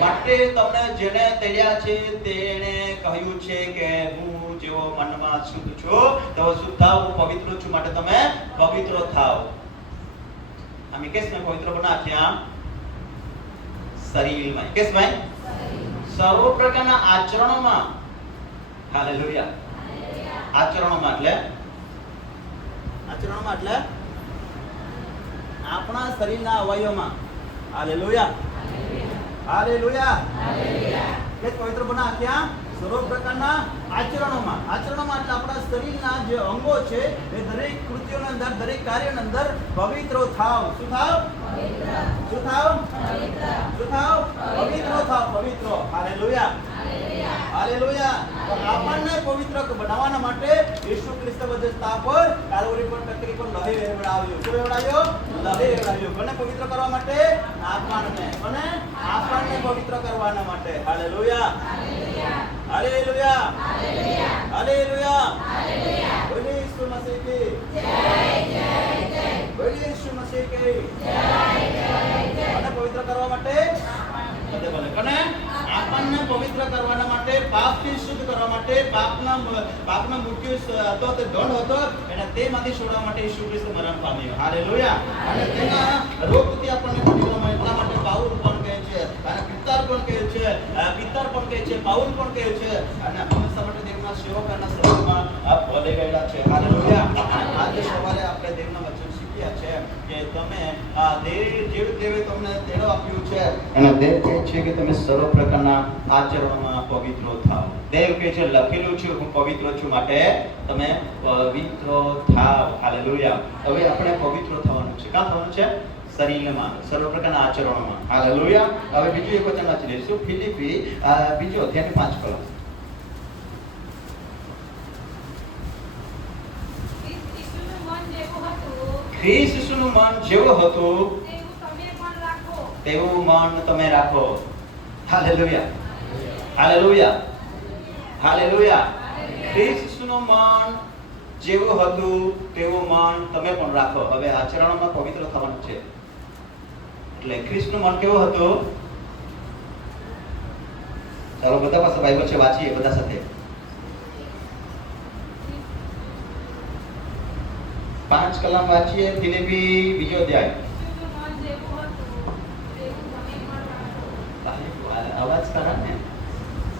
માટે તમને જેને તેડ્યા છે તેણે કહ્યું છે કે હું જેવો મનમાં શુદ્ધ છું તેવો શુદ્ધ થાવ, હું પવિત્ર છું, માટે તમે પવિત્ર થાવ. અમે કેસને પવિત્ર બનાવ્યા શરીરમાં. કેસ ભાઈ સર્વ પ્રકારના આચરણોમાં. હાલેલુયા. આચરણોમાં એટલે આપણા શરીરના અવયવોમાં. હાલેલુયા. હાલેલુયા. કે પવિત્ર બનાવ્યા સર્વ પ્રકારના આચરણોમાં. આચરણોમાં એટલે આપણા શરીરના જે અંગો છે એ દરેક કૃત્યોની અંદર, દરેક કાર્યની અંદર પવિત્ર થાવ. શું થાવ? શું થાવ? શું થાવ? પવિત્ર થાવ. પવિત્ર. હાલેલુયા. હાલેલુયા. તો આપણને પવિત્ર બનાવવાના માટે ઈસુ ખ્રિસ્ત વજસ્તા પર કાલ્વરી પર કતરી પર લહી વેવડાવ્યો. શું વેવડાવ્યો? લહી વેવડાવ્યો. કોને પવિત્ર કરવા માટે? આપણને. કોને? આપણને પવિત્ર કરવાના માટે. હાલેલુયા. હાલેલુયા. હાલેલુયા. બોલીએ ઈસુ મસીહ કી જય. બોલીએ ઈસુ મસીહ કી જય. કોને પવિત્ર કરવા માટે? બધે બોલે. કોને? આપણને પવિત્ર કરવાના માટે, પાપથી શુદ્ધ કરવા માટે, પાપના મૃત્યુ હતો, તે દંડ હતો, અને તેમાંથી છોડવા માટે ઈસુ ખ્રિસ્ત મરણ પામ્યો. હાલેલુયા. અને તેના રોગથી આપણને પવિત્ર મળે. એટલા માટે પાઉલ પણ કહે છે, અને પિતર પણ કહે છે, પાઉલ પણ કહે છે, અને હંમેશા માટે દેવના સેવકોના સભામાં ભલે ગયેલા છે. હાલેલુયા. આજે સવારે આપણે દેવના વચન શીખ્યા છે કે તમે આ દેવે તમને તેડો આપ્યું છે, અને દેવ કહે છે કે તમે સર્વ પ્રકારના આચરણમાં પવિત્ર થાવ. દેવ કહે છે લખેલું છે હું પવિત્ર છું, માટે તમે પવિત્ર થાવ. હાલેલુયા. હવે આપણે પવિત્ર થવાનું છે. ક્યાં થવાનું છે? શરીરમાં, સર્વ પ્રકારના આચરણોમાં. હાલેલુયા. હવે બીજું એક વચન વાંચી લઈશું. ફિલિપી બીજો અધ્યાય 5 કલમ. ખ્રિસ્ત ઈસુનું મન જેવું હતું તેવું મન તમે રાખો. હાલેલુયા. હાલેલુયા. હાલેલુયા. ખ્રિસ્ત ઈસુનું મન જેવું હતું તેવું મન તમે પણ રાખો. હવે આચરણોમાં પવિત્ર થવાનું છે. એટલે ખ્રિસ્તનું મન કેવું હતું? ચાલો બધા પાસે બાઇબલ છે, વાંચીએ બધા સાથે. 5 કલમ વાંચીએ. ફિલિપી બીજો અધ્યાય. અવાજ કરા ને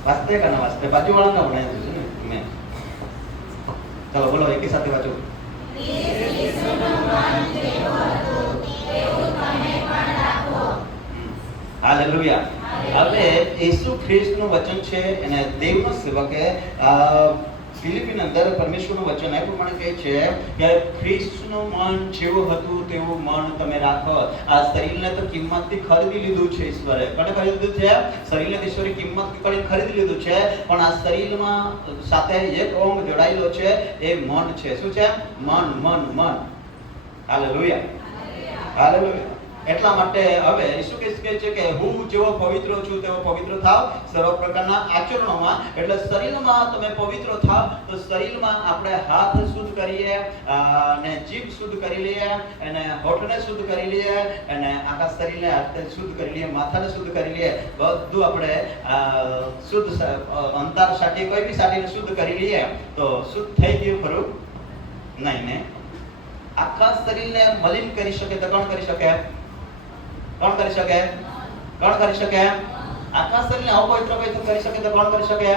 વાસ્તે કરના વાસ્તે બાજુ વાળા ના બનાવી દીધું ને મેં. ચાલો બોલો એકી સાથે વાંચો. હાલેલુયા. હવે ઈસુ ખ્રિસ્તનું વચન છે, અને દેવનો સેવકે ફિલિપીની અંદર પરમેશ્વરનું વચન એ પ્રમાણે કહે છે કે ખ્રિસ્તનું મન જેવું હતું તેવું મન તમે રાખો. આ શરીરને તો કિંમતથી ખરીદી લીધું છે ઈશ્વરે. કોને ખરીદી લીધું છે? શરીરને ઈશ્વરે કિંમત કરીને ખરીદી લીધું છે, પણ આ શરીરમાં સાથે એક અંગ જોડાયેલો છે, એ મન છે. શું છે? મન. હાલેલુયા. હાલેલુયા. એટલા માટે હવે ઈસુ કહે છે કે હું જેવો પવિત્ર છું તેવો પવિત્ર થાવ સર્વ પ્રકારના આચરણોમાં. એટલે શરીરમાં તમે પવિત્ર થાવ તો શરીરમાં આપણે હાથ શુદ્ધ કરીએ, અને જીભ શુદ્ધ કરી લઈએ, અને હોઠને શુદ્ધ કરી લઈએ, અને આખા શરીરને શુદ્ધ કરી લઈએ, માથાને શુદ્ધ કરી લઈએ. બધું આપણે શુદ્ધ અંતર સાટી કોઈ બી સાટીને શુદ્ધ કરી લઈએ તો શુદ્ધ થઈ ગયું ખરું? નહીં ને. આખા શરીરને મલિન કરી શકે તો કોણ કરી શકે? કોણ કરી શકે? કોણ કરી શકે? આખા શરીરને અપવિત્ર કરી શકે તો કોણ કરી શકે?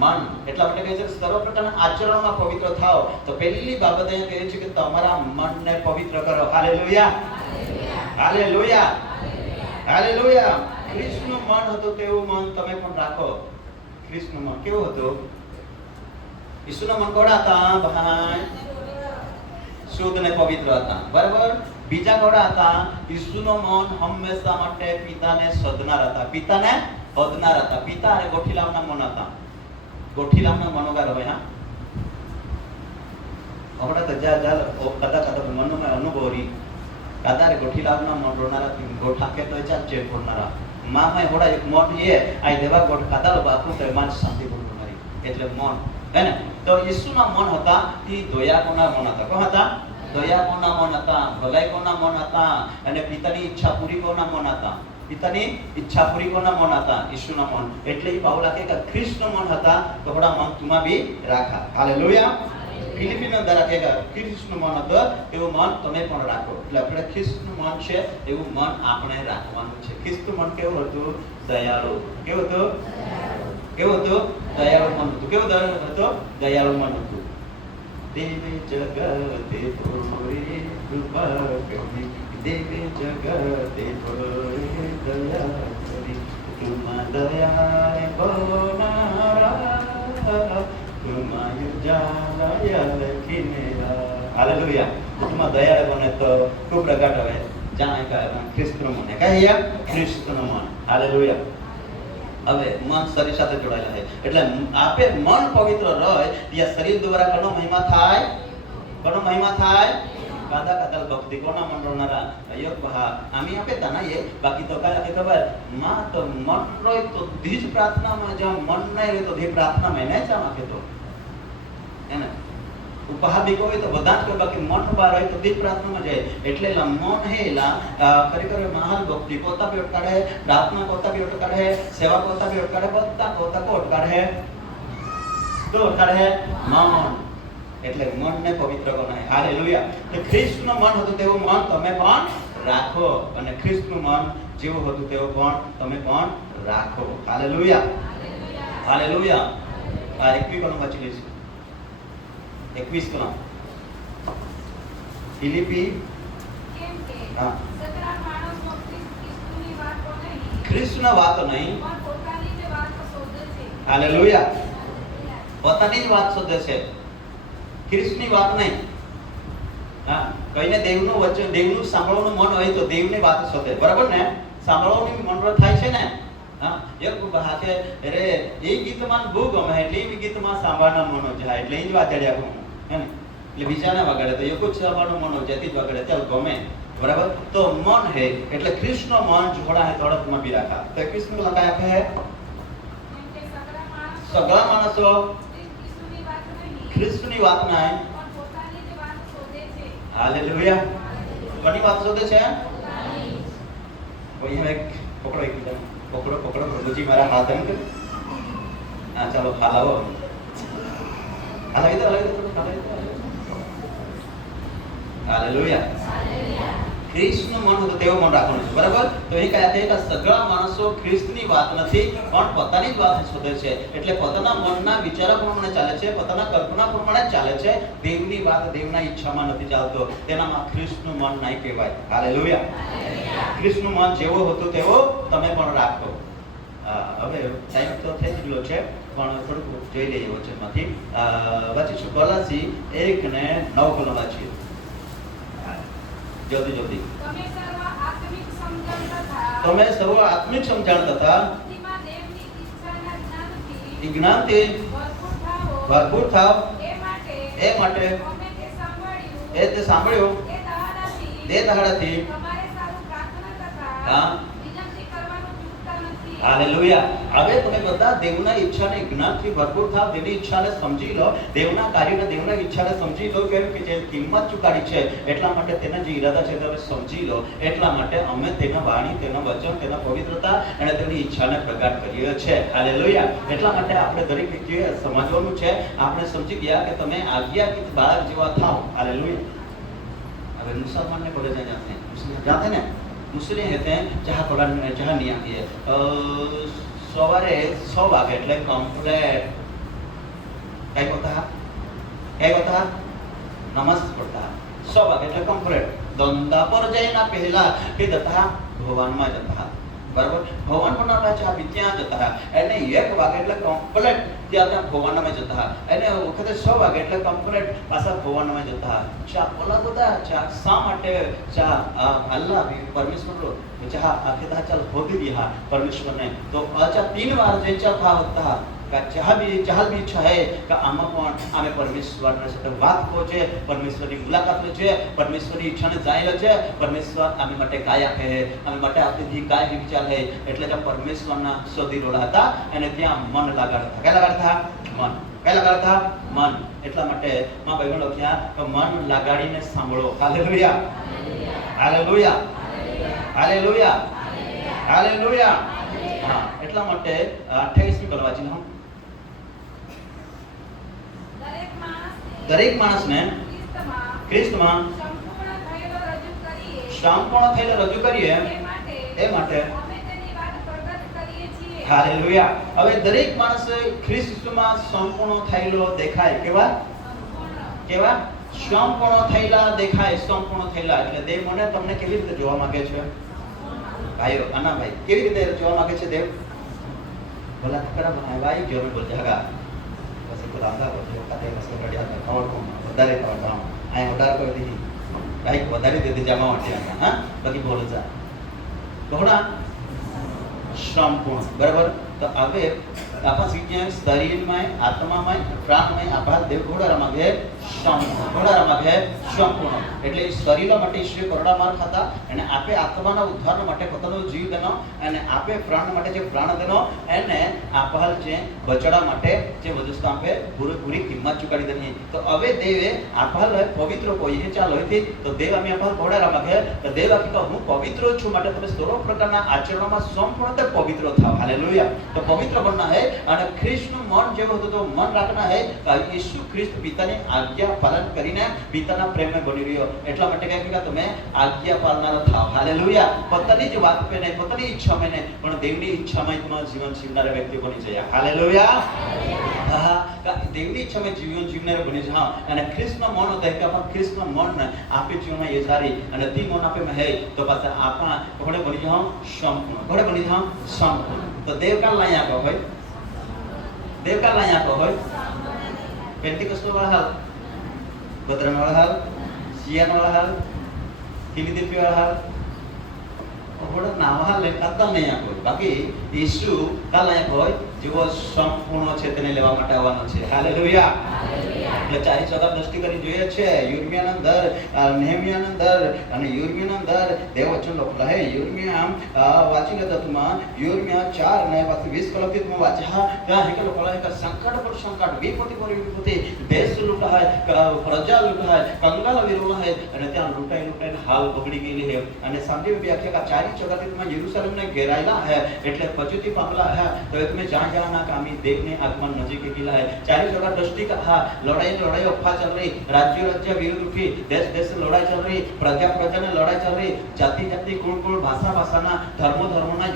મન. એટલા માટે કહે છે કે સર્વ પ્રકારના આચરણોમાં પવિત્ર થાઓ. તો પહેલી બાબત એ કહે છે કે તમારા મનને પવિત્ર કરો. હાલેલુયા. હાલેલુયા. હાલેલુયા. ખ્રિસ્તનું મન હતું તેવું મન તમે પણ રાખો. ખ્રિસ્તનું મન કેવું હતું? ઈસુના મન કોડા હતા ભાઈ? શુદ્ધ ને પવિત્ર હતા. બરાબર. બીજા કોડા હતા? ઈસુનો મન હંમેશા માટે પિતાને શોધનાર હતા. પિતાને શોધનાર હતા. પિતા અને ગોઠીલામના મન હતા. ગોઠીલામના મનોગાર હોય. હા, હમણાં તો જા કદા મનમાં અનુભવરી કાદારે ગોઠી લાવના મન રોનારા ગોઠા કે તો ચાલ ચેક કરનારા મામાં હોડા એક મોટ એ આ દેવા ગોઠ કાદાલો બાપુ તો માન શાંતિ બોલવું મારી એટલે મન હે ને તો ઈસુના મન હતા તે દયા કોના મન હતા કોણ હતા દયા કોના મન હતા ભલાઈ કોના મન હતા અને પિતાની ઈચ્છા પૂરી કોના મન હતા પિતાની ઈચ્છા પૂરી કોના મન હતા ઈસુના મન એટલે એ પાઉલા કે ખ્રિસ્તનું મન હતા તો હોડા મન તુમા બી રાખા હાલેલુયા ફિલિપિનો દ્વારા કહેગા ખ્રિસ્તનું મન હતું એવું મન તમે પણ રાખો એટલે આપણે ખ્રિસ્તનું મન છે એવું મન આપણે રાખવાનું છે ખ્રિસ્તનું મન કેવું હતું દયાળુ કેવું હતું કેવું હતું દયાળુ મન હતું કેવું હતું દયાળુ મન હતું દેવે જગતે પૂરી કૃપા કરી દેવે જગતે પૂરી દયા કરી તુમા દયા બોનારા તુમા યુજાલય લખીનેરા હાલેલુયા તુમા દયા બને તો ખૂબ પ્રગટ હવે જાણે કે ખ્રિસ્તનું મન કહીએ ખ્રિસ્તનું મન હાલેલુયા હવે મન શરીર સાથે જોડાયેલા છે એટલે આપે મન પવિત્ર રહે ત્યાં શરીર દ્વારા કોનો મહિમા થાય કાદા કાદા ભક્તિ કોના મન રોનારા અયોગ બહા આમી આપે તનાયે બાકી તો કાલા કે ખબર માં તો મન રોય તો ધીજ પ્રાર્થનામાં જો મન નહીં રહે તો ધી પ્રાર્થનામાં નહીં ચામાં કે તો એને ઉપહાર બી કોઈ તો બધા જ બાકી મન બહાર હોય તો ધી પ્રાર્થનામાં જાય એટલે મન હેલા ખરેખર મહાન ભક્તિ કોતા બી અટકાડે પ્રાર્થના કોતા બી અટકાડે સેવા કોતા બી અટકાડે બધા કોતા કો અટકાડે તો અટકાડે મન એટલે મનને પવિત્ર બનાય હાલેલુયા તો ખ્રિસ્તનું મન હતું તેવું મન તમે પણ રાખો અને ખ્રિસ્તનું મન જેવું હતું તેવું પણ તમે પણ રાખો હાલેલુયા હાલેલુયા આ 21 કલમ વાંચી લઈશું 21 કલમ ફિલિપી કેમ કે હા સકરા માણસનો ખ્રિસ્તની વાતો નહીં ખ્રિસ્તના વાતો નહીં પણ પોતાની જ વાતો શોધે છે હાલેલુયા પોતાની જ વાત શોધે છે ખ્રિસ્તની વાત નહીં હા કઈને દેવનું વચન દેવનું સાંભળવાનું મન હોય તો દેવની વાત શોધે બરાબર ને સાંભળવાનું મન થાય છે ને હા એક હાથે અરે એ ગીતમાં બહુ ગમે એટલે એ ગીતમાં સાંભળના મનો જાય એટલે એ જ વાચાડ્યા હું હે ને એટલે બીજાને વગાડે તો એક જ સાંભળવાનું મનો જેથી જ વગાડે ચાલ ગમે બરાબર તો મન હે એટલે કૃષ્ણ મન જોડા હે થોડા માં બી રાખા તો કૃષ્ણ લગાયા છે કેમ કે સગળા માણસો ખ્રિસ્તની વાત નહીં ખ્રિસ્તની વાત નહીં પણ પોતાની જ વાત શોધે છે હાલેલુયા કોની વાત શોધે છે કોઈ એક પકડો એક પકડો પ્રભુજી મારા હાથ એમ કરે હા ચાલો હાલાવો હાલેલુયા ખ્રિસ્તનું મન હતું તેવું મન રાખવાનું છે બરાબર તો એ કહે છે કે સગળા માણસો ખ્રિસ્તની વાત નથી પણ પોતાની જ વાત શોધે છે એટલે પોતાના મનના વિચારો પ્રમાણે ચાલે છે પોતાના કલ્પના પ્રમાણે ચાલે છે દેવની વાત દેવના ઈચ્છામાં નથી ચાલતો તેનામાં ખ્રિસ્તનું મન નહીં કહેવાય હાલેલુયા ખ્રિસ્તનું મન જેવો હતું તેવો તમે પણ રાખો હવે ટાઈમ તો થઈ ગયો છે પણ થોડુંક જોઈ લઈએ વચનમાંથી વાંચીશું કોલાસી 1:9 કલમ વાંચીએ જ્યોતિ તમે સર્વ આત્મિક સમજણ તથા જ્ઞાનથી ભરપૂર થાવ એ માટે એ તે સાંભળ્યું તે દહાડાથી હા હાલેલુયા હવે તમે બધા દેવના ઈચ્છાને જ્ઞાનથી ભરપૂર થાવ દેવની ઈચ્છાને સમજી લો દેવના કાર્યને દેવના ઈચ્છાને સમજી લો કેમ કે જે કિંમત ચૂકાડી છે એટલા માટે તેના જે ઈરાદા છે તમે સમજી લો એટલા માટે અમે તેના વાણી તેના વચન તેના પવિત્રતા અને તેની ઈચ્છાને પ્રગટ કરીએ છે હાલેલુયા એટલા માટે આપણે દરેક વ્યક્તિએ સમજવાનું છે આપણે સમજી ગયા કે તમે આજ્ઞાકીત બાળક જેવા થાવ હાલેલુયા હવે મુસલમાનને પડે છે જાતે ને मुस्लिम कहते हैं जहाँ थोड़ा जहाँ नहीं आती है सवारे 100 वागे એટલે કમ્પ્લીટ કઈ હોતા નમાઝ પડતા 100 વાગે એટલે કમ્પ્લીટ ધંધા પર જઈના પહેલા કે જતા ભવનમાં જતા બરાબર ભવન બનાવવા ચા ત્યાં જતા એને 1 વાગે એટલે કમ્પ્લીટ ત્યાં ભવનમાં જતા એને વખતે 100 વાગે એટલે કમ્પ્લીટ પાછા ભવનમાં જતા ચા ઓલા બધા ચા શા માટે ચા અલ્લાહ પરમેશ્વર ચા આખેતા ચાલ હોદી દિયા પરમેશ્વર ને તો અચ્છા 3 વાર જે ચા થા હોતા કે ચાહ બી ઈચ્છા હે કે આમાં પણ અમે પરમેશ્વરના સાથે વાત કહો છે, પરમેશ્વરની મુલાકાત લે છે, પરમેશ્વરની ઈચ્છાને જાય છે, પરમેશ્વર અમે માટે કાય આપે હે, અમે માટે આપતી કાય વિચાર હે, એટલે કે પરમેશ્વરના શોધી રોડા હતા અને ત્યાં મન લગાડતા. કયા લગાડતા? મન. કયા લગાડતા? મન. એટલા માટે માં બહેનો લખ્યા કે મન લગાડીને સાંભળો. હાલેલુયા, હાલેલુયા, હાલેલુયા, હાલેલુયા. હા, એટલા માટે 28મી કલમ વાંચી લો. દરેક માણસને ખ્રિસ્તમાં સંપૂર્ણ થયેલો રજૂ કરીએ એ માટે હાલેલુયા. હવે દરેક માણસ ખ્રિસ્તમાં સંપૂર્ણ થયેલો દેખાય. કેવા? સંપૂર્ણ થયેલા દેખાય. સંપૂર્ણ થયેલા એટલે દેવ મને તમને કેવી રીતે જોવા માંગે છે? ભાઈઓ, આના ભાઈ કેવી રીતે જોવા માંગે છે દેવ? બોલા ખરા ભાઈ જો મેં બોલતે હગા બસ તો રાંધા બોલ્યો કાતે બસ રડિયા ખાવડો વધારે ખાવડો આ વધારે કોઈ નહીં કાઈ વધારે દે જામા માટે હા બાકી બોલ જા કોણા સંપૂર્ણ. બરાબર. તો હવે આપણા શીખ્યા શરીરમાં, આત્મામાં, પ્રાણમાં આપણા દેવ ઘોડા માંગે સંપૂર્ણ. ઘોડા માંગે સંપૂર્ણ એટલે શરીર માટે ઈશ્વરે કરોડા માર ખાતા અને આપે આત્માના ઉદ્ધાર માટે પોતાનો જીવ દેનો અને આપે પ્રાણ માટે જે પ્રાણ દેનો એને આપહાલ છે બચડા માટે જે વસ્તુ આપે પૂરી કિંમત ચૂકવી દેની. તો હવે દેવે આપહાલ પવિત્ર કોઈ ચાલો હતી તો દેવ અમે આપહાલ ઘોડા માંગે તો દેવ આપી તો હું પવિત્ર છું માટે તમે સર્વ પ્રકારના આચરણમાં સંપૂર્ણતે પવિત્ર થાવ. હાલેલુયા. તો પવિત્ર બનના હે અને ખ્રિસ્તનું મન જેવું હતું તો મન રાખના હે ઈસુ ખ્રિસ્ત પિતાની આજ્ઞા પાલન કરીને પિતાના પ્રેમે બની રહ્યો. એટલા માટે કહે કે તમે આજ્ઞા પાલનારા થાવ. હાલેલુયા. પોતાની જ વાત પે નહીં, પોતાની ઈચ્છામાં નહીં પણ દેવની ઈચ્છામાં તમારું જીવન જીવનારા વ્યક્તિ બની જાય. હાલેલુયા. હા, દેવની ઈચ્છામાં જીવન જીવનારા બની જાય. અને ખ્રિસ્તનું મન હતું કે આપણા ખ્રિસ્તનું મન આપે જીવનમાં એ સારી અને તે મન આપે હે તો પાછા આપણા ઘોડે બની જાઓ સંપૂર્ણ. ઘોડે બની જાઓ સંપૂર્ણ. તો દેવકાળ લાઈ આપો હોય, દેવકાળ લાઈ આપો હોય પેન્ટિકોસ્ટલ વાળા હાલ, ગોત્રન વાળા હાલ, સિયાન વાળા હાલ, ફિલિદિલ્ફી વાળા હાલ ઘોડા નાવા હાલ લેતા નહીં આપો. બાકી ઈસુ કાલ લાઈ આપો હોય જેવો સંપૂર્ણ છે તેને લેવા માટે આવવાનો છે. હાલેલુયા. એટલે ચારી ચોગા દ્રષ્ટિ કરી જોઈએ છે યુર્મિયાના અંદર, નેહમિયાના અંદર અને યુર્મિયાના અંદર દેવ વચન લખેલા હે. યુર્મિયા વાંચી લેતા તુમાં યુર્મિયા 4 ને પાછી 20 કલમથી તુમાં વાંચ્યા ત્યાં હે કે લખેલા હે કે સંકટ પર સંકટ વિપત્તિ પર વિપત્તિ દેશ લૂટા હે, પ્રજા લૂટા હે, કંગાલ વિરોલા હે અને ત્યાં લૂટાઈને હાલ બગડી ગયેલી હે. અને સાંજે વ્યાખ્યા કે ચારી ચોગાથી તુમાં યરુશલેમને ઘેરાયેલા હે એટલે પછીથી પામલા હે તો તમે જાણના કામી દેવને આગમન નજીક ગયેલા હે. ચારી ચોગા દ્રષ્ટિ का હા लड़ाई अफवाह चल रही, राज्य विरुद्ध उठी, देश लड़ाई चल रही, प्रजा ने लड़ाई चल रही, जाति कुल भाषा धर्मों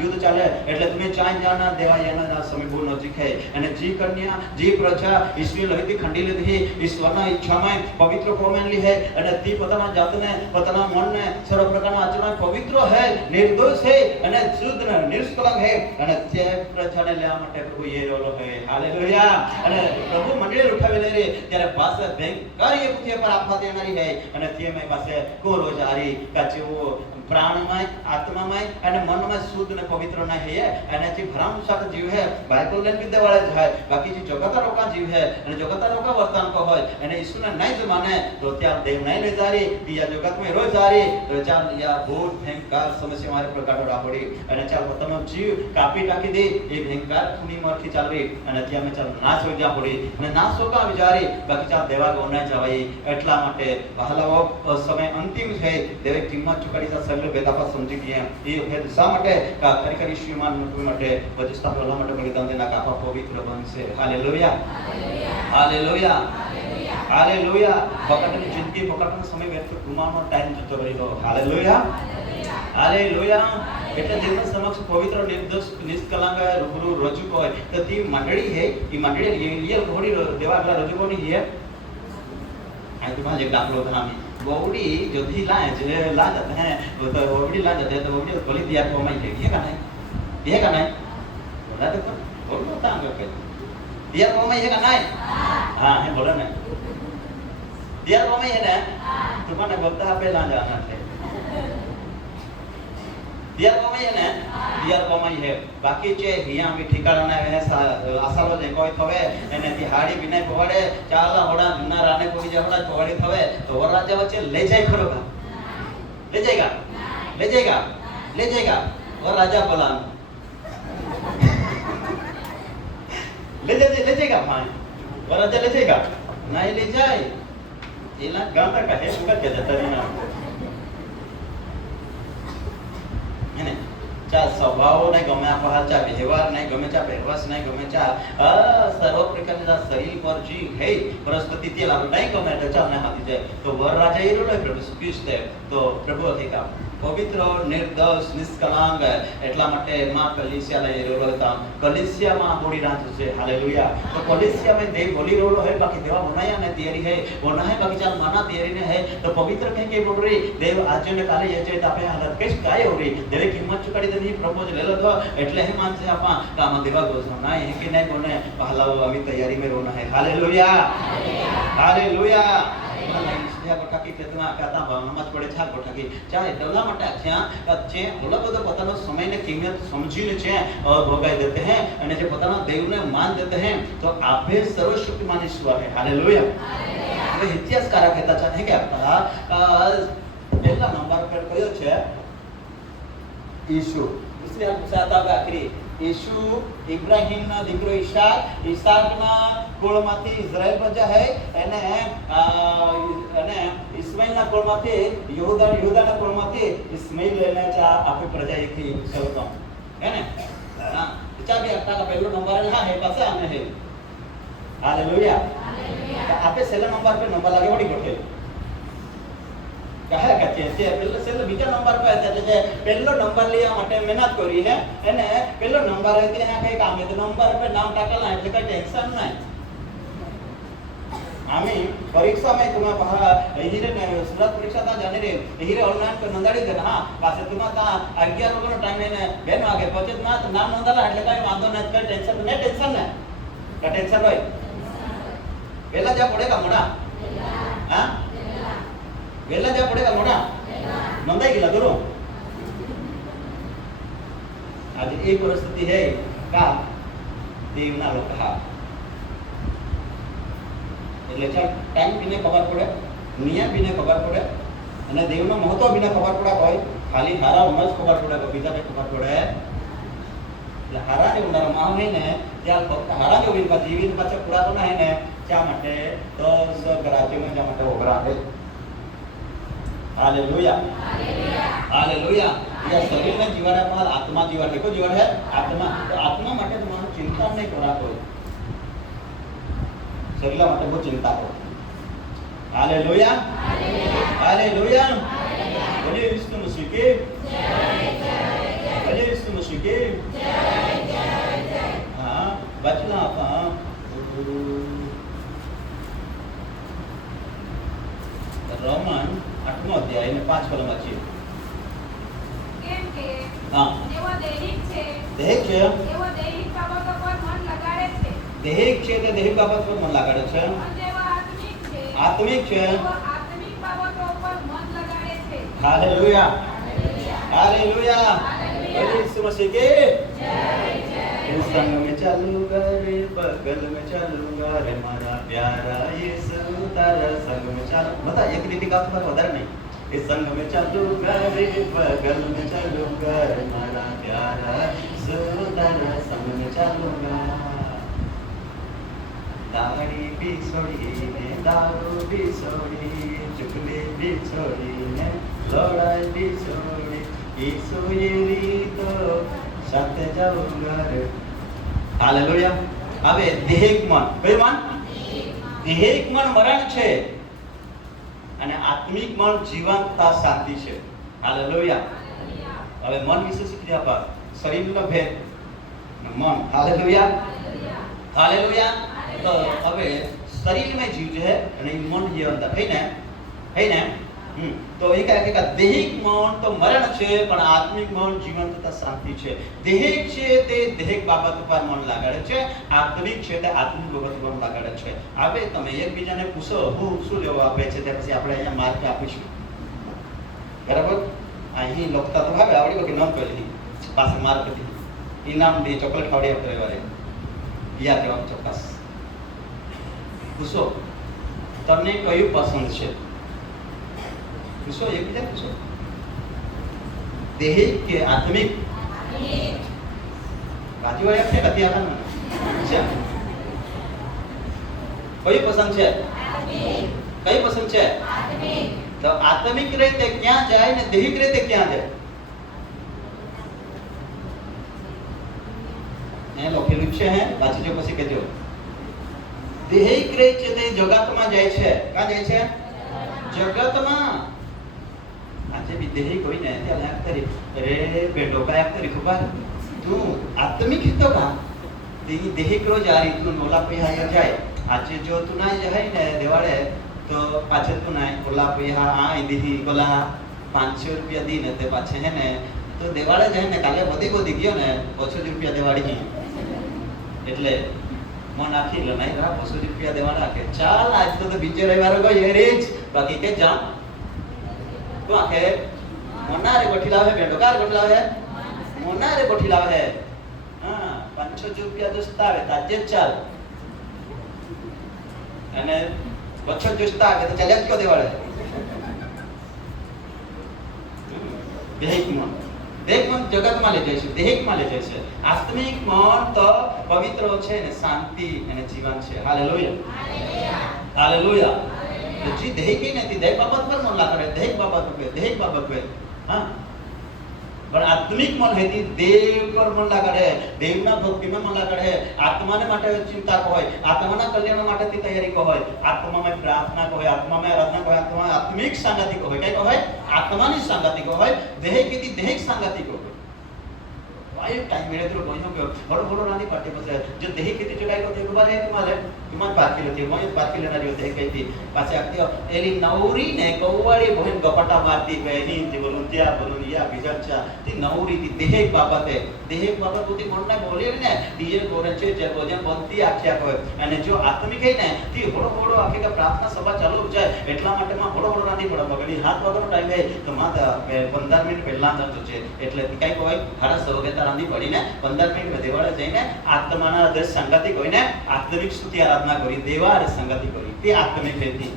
युद्ध चले એટલે તમે ચાઈ જાના દેવાયાના સમય બહુ નજીક છે. અને જી કન્યા જી પ્રજા ઈશ્વરી લહિતી ખંડી લીધી ઈશ્વરના ઈચ્છામાં પવિત્ર ફોર્મેનલી છે અને તી પોતાના જાતને પોતાના મનને સર્વ પ્રકારના આચરણ પવિત્ર છે, નિર્દોષ છે અને શુદ્ધ ને નિષ્કલંક છે અને તે પ્રજાને લેવા માટે પ્રભુ એ રોલો છે. હાલેલુયા. અને પ્રભુ મંડળી ઉઠાવેલી રે ત્યારે પાસે ભયંકર એ પૃથ્વી પર આપવા દેનારી છે અને તે મે પાસે કોરો જારી કાચેવો પ્રાણમય આત્મામય અને મનમય શુદ્ધ ને પવિત્ર ના है અને જે ભ્રમસાટ જીવ है બાઇબલ ને વિદ્યા વાળા જાય બાકી જે જગત રોકા જીવ है અને જગત રોકા વર્તન કો હોય અને ઈસુને નહીં જ માને તો ત્યાં દેવ નહીં લઈ જારી બીજા જગત में રોજ જારી તો ચાલ યા बहुत भयंकर समस्या हमारे प्रकार होड़ा पड़ी અને ચાલ પોતાનો જીવ કાપી નાખી દે એ ભયંકર ખૂની મરથી ચાલ રહી અને ત્યાં ચાલ નાશ હોય જા પડી અને નાશ હોકા વિચારી બાકી ચાલ દેવા ગોના જવાય એટલા માટે વહાલાઓ સમય અંતિમ છે દેવે કિંમત ચૂકવી તા સગળ બેદાપા સમજી ગયા એ હે શા માટે ખરેખર ઈશ્વરમાન મુક્તિ માટે વજસ્તા પ્રલા માટે બલિદાન દેના કાપા પવિત્ર બનશે. હાલેલુયા, હાલેલુયા, હાલેલુયા. ફકતની જિંદગી ફકતનો સમય વ્યર્થ ગુમાવવાનો ટાઈમ જતો રહ્યો. Hallelujah, hallelujah. એટલે દેવના સમક્ષ પવિત્ર નિર્દોષ નિષ્કલંક રૂબરૂ રજૂ હોય તો તે મંડળી है ये मंडળી रियल घोड़ी देवागला रजू कोनी है आ तुम्हारा एक दाखलो था हमें वोड़ी जो भी लाए जो ला जाते हैं वो तो वोड़ी ला जाते हैं तो वोड़ी बोली दिया को मैं ये का नहीं बोला देखो बोलो ता हम पे दिया को मैं ये का नहीं हां है बोला नहीं दिया को मैं है ना तुम्हारे बोलता है पे ला जाना है दियार कमाई है ने दियार कमाई है बाकी चे हिया भी ठिकाना ने है आसालो जे कोई थवे एने ती हाड़ी बिना पवाड़े चाला होड़ा जुना राने कोई जहड़ा पवाड़ी थवे तो वो राजा वच्चे ले जाए खरोगा ले जाएगा वो राजा बोला ले जाएगा भाई वो राजा ले जाएगा नहीं ले जाए इला गांव का है सुगा के जाता नहीं ना है ने चा स्वभाव नहीं गमे आपा चा व्यवहार नहीं गमे चा व्यवहार नहीं गमे चा सर्व प्रकारचा शरीर पर जी है परिस्थिती तिला नहीं गमे तो चा नहीं हाथी जाए तो वर राजा ये रोले प्रभु सुखीस्ते तो प्रभु अधिका पवित्र निर्दोष निष्कलंक એટલા માટે માં કલીસિયા લઈ રહ્યો હતા કલીસિયામાં બોડી રાત છે હાલેલુયા તો કલીસિયા में देव बोली रोलो है बाकी देवा बनाया ने तैयारी है वो ना है बाकी चाल माना तैयारी ने है तो पवित्र कहीं के बोल रही देव आज ने काले ये जे तापे हालत केस काय हो रही देवे किंमत चुकाड़ी देनी प्रपोज ले लो तो એટલે ही मान से आपा काम देवा गोसा ना है कि नहीं कोने पहला अभी तैयारी में रोना है हालेलुया हालेलुया या गोठाकी तेतना कहता नमाज पढ़े छा गोठाकी चाहे डला मटा छ्या છે ઓલો બધો પોતાનો સમયને કિંમત સમજીને છે ભોગાઈ દેते हैं અને જે પોતાના દેવને માન દેते हैं तो आपे सर्वशक्तिमान ईश्वर है हालेलुया હવે ઇતિહાસકાર કહેતા છે કે પહેલા નંબર પર કયો છે ઈસુ इसलिए हम पूछाता है आखिरी ईशु इब्राहिम ना દીકરો ઈસાક ના કુળમાંથી ઇઝરાયલ પ્રજા है અને ઇસ્માઈલ ના કુળમાંથી યહૂદા ના કુળમાંથી ઇસ્માઈલ લેને चा आपे प्रजा एक ही चलता है ना हां चा भी आपका का पहला नंबर है है पासे आने है हालेलुया आपे सेला नंबर पे नंबर लागे बड़ी गोठे कहा कहते हैं पहले से बीजा नंबर पे आता है पहलो नंबर लिया માટે મહેનત કરી है અને પહેલો નંબર है ત્યાં કઈ કામ है तो नंबर पे नाम टाकला એટલે કઈ ટેન્શન નહીં आम्ही परीक्षा में तुम्हा पहा हिरे ने सुरत परीक्षा ता जाने रे हिरे ऑनलाइन पे नोंदणी दे हां पासे तुम्हा ता 11 वाला टाइम है बेन आगे पहुंचे ना तो नाम नोंदला એટલે કઈ વાંધો નહીં કઈ ટેન્શન નહીં का टेंशन होय वेला जा पड़ेगा मोड़ा हां वेला जा पड़ेगा मोड़ा नोंदाई गेला करो आज एक परिस्थिति है का देवना लोका એટલે ચાલ ટાઈમ પીને ખબર પડે નિયમ પીને ખબર પડે અને દેવનો મહત્વ પીને ખબર પડે કોઈ ખાલી હારા ઉમજ ખબર પડે કે બીજા ને ખબર પડે એટલે હારા ને ઉનારા માં નહીં ને ત્યાં ફક્ત હારા જો વિન જીવિત પાછળ પુરાતો ના હે ને ચા માટે તો સ્વરાજ્ય માં જા માટે ઓગરા હે हालेलुया हालेलुया ये शरीर में जीवन है पर आत्मा जीवन देखो जीवन है आत्मा तो आत्मा માટે તમારે ચિંતા નહીં કરાતો शरीर માટે બહુ ચિંતા કરો हालेलुया हालेलुया बोलिए यीशु मसीह की जय जय बोलिए यीशु मसीह की जय जय जय हां बचना आपा रोमन 8 अध्याय ने 5 कलम वांचिए કેમ કે हां જેવો દૈહિક છે એવો દૈહિક બાબતો પર મન લગાડે છે દેહિક છે તે દેહિક બાબત પર મન લગાડે છે અને જેવો આત્મિક છે તેવો આત્મિક બાબતો પર મન લગાડે છે हालेलुया हालेलुया हालेलुया यीशु मसीह के जय जय संग में चलूंगा रे बगल में चलूंगा रे मारा प्यारा यीशु तारा संग में चल बता एक रीति का पर વધારે નહીં इस संग में चलूंगा रे बगल में चलूंगा रे मारा प्यारा यीशु तारा संग में चलूंगा दाढ़ी भी छोड़ी ने दारू भी छोड़ी चुगली भी छोड़ी ने लड़ाई भी छोड़ी यीशु ये तो साथे जाऊंगा रे हालेलुया હવે દેહિક મન કયું મન દેહિક મન મરણ છે અને આત્મિક મન જીવંતતા શાંતિ છે હાલેલુયા હવે મન વિશે શીખી આપા શરીરનો ભેદ મન હાલેલુયા હાલેલુયા તો હવે શરીરમાં જીવ છે અને મન જીવંત હે ને तो एक है कि देहिक मन तो मरण छे पण आत्मिक मन जीवंतता शांति छे देहिक छे ते देहिक बाबत पर मन लगाडे छे आत्मिक छे ते आत्मिक बाबत पर मन लगाडे छे आबे તમે એકબીજાને પૂછો હું શું લેવા આપે છે તે પછી આપણે અહીંયા માર્ક આપીશું બરાબર અહીં લોકતા તો ભાવે આવડી બાકી ન કરી પાસે માર કરી ઇનામ દે ચોકલેટ ખાવડી આપે રવિવારે યાદ રહેવાનું ચોક્કસ. પૂછો તમને કયું પસંદ છે? પૂછો એકબીજા પૂછો. દેહિક કે આત્મિક? બાજુવાળી આપશે કદી આના છે કયું પસંદ છે? કઈ પસંદ છે? તો આત્મિક રીતે ક્યાં જાય ને દેહિક રીતે ક્યાં જાય? એ લખેલું છે હે વાંચી જો પછી કહેજો. દેહિક રીતે છે તે જગતમાં જાય છે. ક્યાં જાય છે? જગતમાં. આજે બી દેહિક હોય ને ત્યાં લાગતરી રે બેટો કાય કરી ખબર તું આત્મિક હિતો કા દેહિક રોજ આ રીતનું નોલા પૈહા જાય. આજે જો તું ના જાય ને દેવાળે તો પાછળ તું ના ઓલા પૈહા આ દીધી ઓલા 500 રૂપિયા દી ને તે પાછે હે ને તો દેવાળે જાય ને કાલે બધી ગયો ને 500 રૂપિયા દેવાળી ગઈ એટલે મન આખી લે નહીં રા 500 રૂપિયા દેવાના કે ચાલ આજ તો બીજે રવિવારે ગયો એ રેજ બાકી કે જામ તો આખે મોનારે ગોઠી લાવે બેટો કાર ગોઠી લાવે મોનારે ગોઠી લાવે હા 500 રૂપિયા દોસ્તા આવે તાજે ચાલ અને 500 દોસ્તા આવે તો ચાલ્યા જ કયો દેવાળે દેહિક મન જગતમાં લઈ જાય છે દેહિકમાં લઈ જાય છે. આત્મિક મન તો પવિત્ર છે ને શાંતિ અને જીવન છે. Hallelujah hallelujah. જી દેહિક નથી દેહ બાબત પર મન લાગે દેહિક બાબત પર હા પણ આત્મિક મન હેતી દેવ પર મન લાગે દેવના ભક્તિમાં મન લાગે આત્માને માટે ચિંતા હોય આત્માના કલ્યાણ માટે તૈયારી હોય આત્મામાં પ્રાર્થના હોય આત્મામાં આરાધના હોય આત્મા આત્મિક સાંગતિક હોય કઈ હોય આત્માની સાંગતિક હોય દેહિક હેતી દેહિક સાંગતિક હોય. वाई टाइम मिले तो दोनों को बड़ो रानी पार्टी बस जो देही किती चुकाई को देखो बारे तुम्हारे तुम्हारे पार्टी लेती है मैं पार्टी लेना रही होते कहती पासे आती हो एली नौरी ने कौवाड़ी बहन गपटा मारती बहनी जी बोलुंतिया बोलुनिया बिजरचा ती नौरी ती देहिक बाबत होती कोणना बोले ने डीजे गोरंचे जे भोजन बनती आख्या को અને જો આત્મિક હે ને તી હોડો આખી का प्रार्थना सभा चालू जाए એટલા માટે માં હોડો રાની પડે બગડી હાથ વગરનો ટાઈમ હે તો માં 15 મિનિટ પહેલા જતો છે એટલે કઈ કોઈ હાડા સવગે રાંધી પડીને 15 મિનિટ દેવાળે જઈને આત્માના હૃદય સંગતિ કોઈને આત્મિક સ્તુતિ આરાધના કરી દેવાળે સંગતિ કરી તે આત્મિક હતી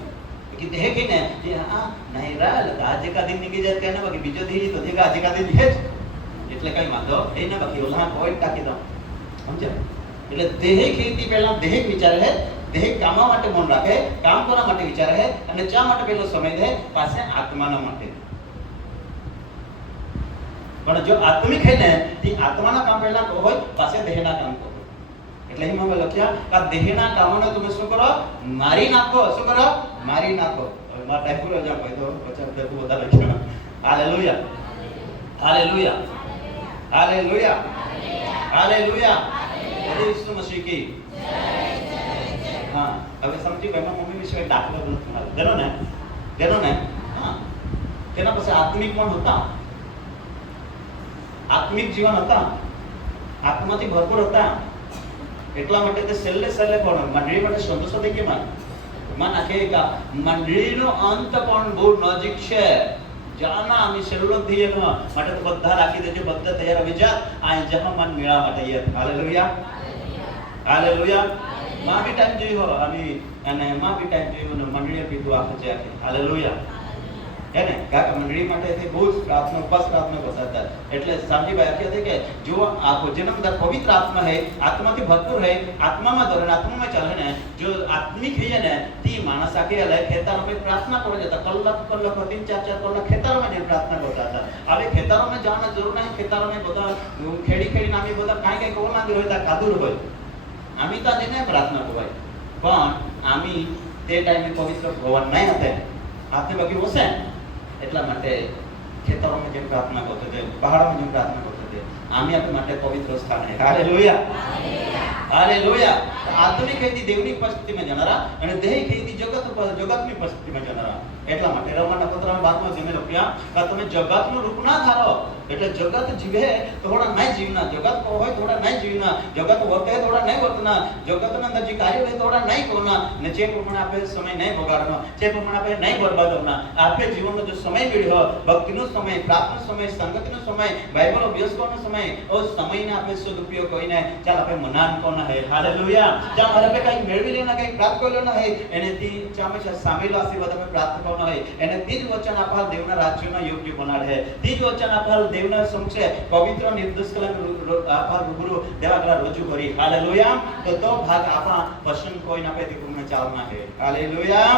કે દેહ કે ને જે આ નહીં રાલ આજે કા દિન નીકળી જાય કે બાકી બીજો દી તો દેખા આજે કા દિન હે એટલે કઈ વાંધો એ ના બાકી ઓલા કોઈ ટાકી દો સમજ્યા. એટલે દેહ ખેતી પહેલા દેહિક વિચાર હે દેહિક કામ માટે મન રાખે કામ કરવા માટે વિચાર હે અને ચા માટે પહેલો સમય દે પાસે આત્માના માટે. પણ જો આત્મિક હે ને તે આત્માના કામ પહેલા તો હોય પાસે દેહના કામ કરો એટલે એમાં મેં લખ્યા કે દેહના કામોને તમે શું કરો મારી નાખો. શું કરો મારી નાખો. મારા ટાઈપુર જા કહી દો પછી ટાઈપુ બધા લખ્યા. હાલેલુયા હાલેલુયા હાલેલુયા હાલેલુયા પ્રભુ ઈસુ મસીહ કી હા. હવે સમજી ગયો મમ્મી વિશે દાખલો નથી ગેલો ને હા તેના પાસે આત્મિક પણ હતા આત્મિક જીવન હતા આત્માથી ભરપૂર હતા એટલા માટે તે છેલ્લે પણ મંડળી માટે સંતોષ હતી કે માં નાખે મંડળીનો અંત પણ બહુ નજીક છે જાના અમે છેલ્લો થઈએ ન માટે તો બધા રાખી દેજો બધા તૈયાર આવી જાત આ જહા મન મેળા માટે તૈયાર. Hallelujah hallelujah. માં બી ટાઈમ જોઈ હો અને માં બી ટાઈમ જોઈ અને મંડળીએ પીધું આપે છે હાલેલુયા है ने का मंडली માટે તે બહુ પ્રાર્થના ઉપવાસ પ્રાર્થના કરતા હતા. એટલે સામજીભાઈ આખી હતી કે જો આ જન્મદાર પવિત્ર આત્મા है આત્માથી ભરપૂર है આત્મામાં ધોરણ આત્મામાં ચાલે ને જો આત્મિક है ને તી માણસ આકે અલગ ખેતરોમાં પ્રાર્થના કરે જતા કલાક 3-4 કલાક ખેતરોમાં જઈને પ્રાર્થના કરતા હતા. હવે ખેતરોમાં જવાની જરૂર નહીં ખેતરોમાં બધા ખેડી નામી બધા કાઈ કોના દી હોય તા કાદુર હોય આમી તો જઈને પ્રાર્થના કરવાય પણ આમી તે ટાઈમે પવિત્ર ભવન નહીં હતા આપને બાકી હશે એટલા માટે ખેતરોમાં જેમ પ્રાર્થના કરते थे पहाड़ों में જેમ પ્રાર્થના કરते थे આમી આપણા માટે પવિત્ર સ્થાન છે. Hallelujah, hallelujah. આત્મિક ખેતી દેવની ઉપસ્થિતિમાં જનારા અને દેહી ખેતી જગતની ઉપસ્થિતિમાં જનારા. એટલા માટે રોમનના પત્રમાં 12મો અધ્યાયમાં લખ્યા કે તમે જગતનું રૂપ ના ધારો. એટલે જગત જીવે થોડા નહીં જીવના, જગત હોય થોડા નહીં જીવના, જગત વર્તે થોડા નહીં વર્તના, જગતના અંદર જે કાર્ય હોય થોડા નહીં કોના, ને જે પ્રમાણે આપણે સમય નહીં બગાડવાનો, જે પ્રમાણે આપણે નહીં બરબાદવના. આપણે જીવનનો જો સમય મળ્યો, ભક્તિનો સમય, પ્રાર્થનાનો સમય, સંગતિનો સમય, બાઇબલ અભ્યાસ કરવાનો સમય, ઓ સમયને આપણે સદુપયોગ કરીને ચાલ આપણે મનાન કોના હે. હાલેલુયા. ચાલ મારે આપણે કંઈક મેળવી લેના, કંઈક પ્રાપ્ત કરી લેના હે, એનેથી ચામે સામેલ આશીર્વાદ આપણે પ્રાપ્ત કરવાનો હે. એને તે જ વચન આપા દેવના રાજ્યમાં યોગ્ય બનાડે હે. તે જ વચન આપા દેવના સમક્ષે પવિત્ર નિર્દોષ કલા આપા રૂબરૂ દેવા કલા રજૂ કરી. હાલેલુયા. તો ભાગ આપા પસંદ કોઈને આપે તે તમને ચાલના હે. Hallelujah,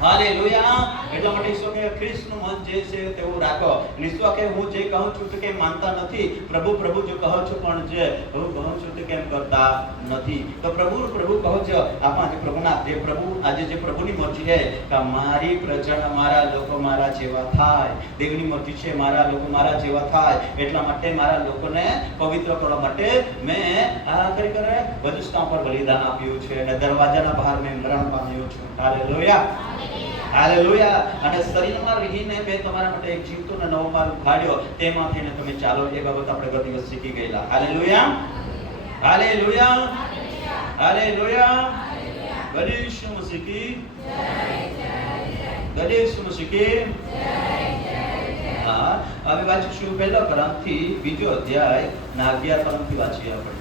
hallelujah. એટલા માટે ઈશ્વર કે ખ્રિસ્તનું મન જે છે તેવું રાખો. ઈશ્વર કે હું જે કહું છું તે કેમ માનતા નથી, પ્રભુ પ્રભુ જો કહો છો પણ જે હું કહું છું તે કેમ કરતા નથી. તો પ્રભુ પ્રભુ કહો છો આપણા જે પ્રભુના જે પ્રભુ આજે જે પ્રભુની મરજી છે કે મારી પ્રજા મારા લોકો મારા જેવા થાય. દેવની મરજી છે મારા લોકો મારા જેવા થાય. એટલા માટે મારા લોકોને પવિત્ર કરવા માટે મેં આ કરી કરે વધુસ્તા પર બલિદાન આપ્યું છે અને દરવાજાના બહાર મેં મરણ પામ્યું છું. Hallelujah, hallelujah. અને શરીરમાં રહીને મેં તમારા માટે એક જીવતો અને નવો માલ ઉઘાડ્યો, તેમાંથી તમે ચાલો. એ બાબત આપણે ગત દિવસ શીખી ગયેલા. હાલેલુયા, હાલેલુયા, હાલેલુયા. ગણેશ મસીહ કી જય, ગણેશ મસીહ કી જય. હા, હવે વાંચીશું પહેલો કરંથી બીજો અધ્યાય ના 11 પરમથી વાંચીએ આપણે.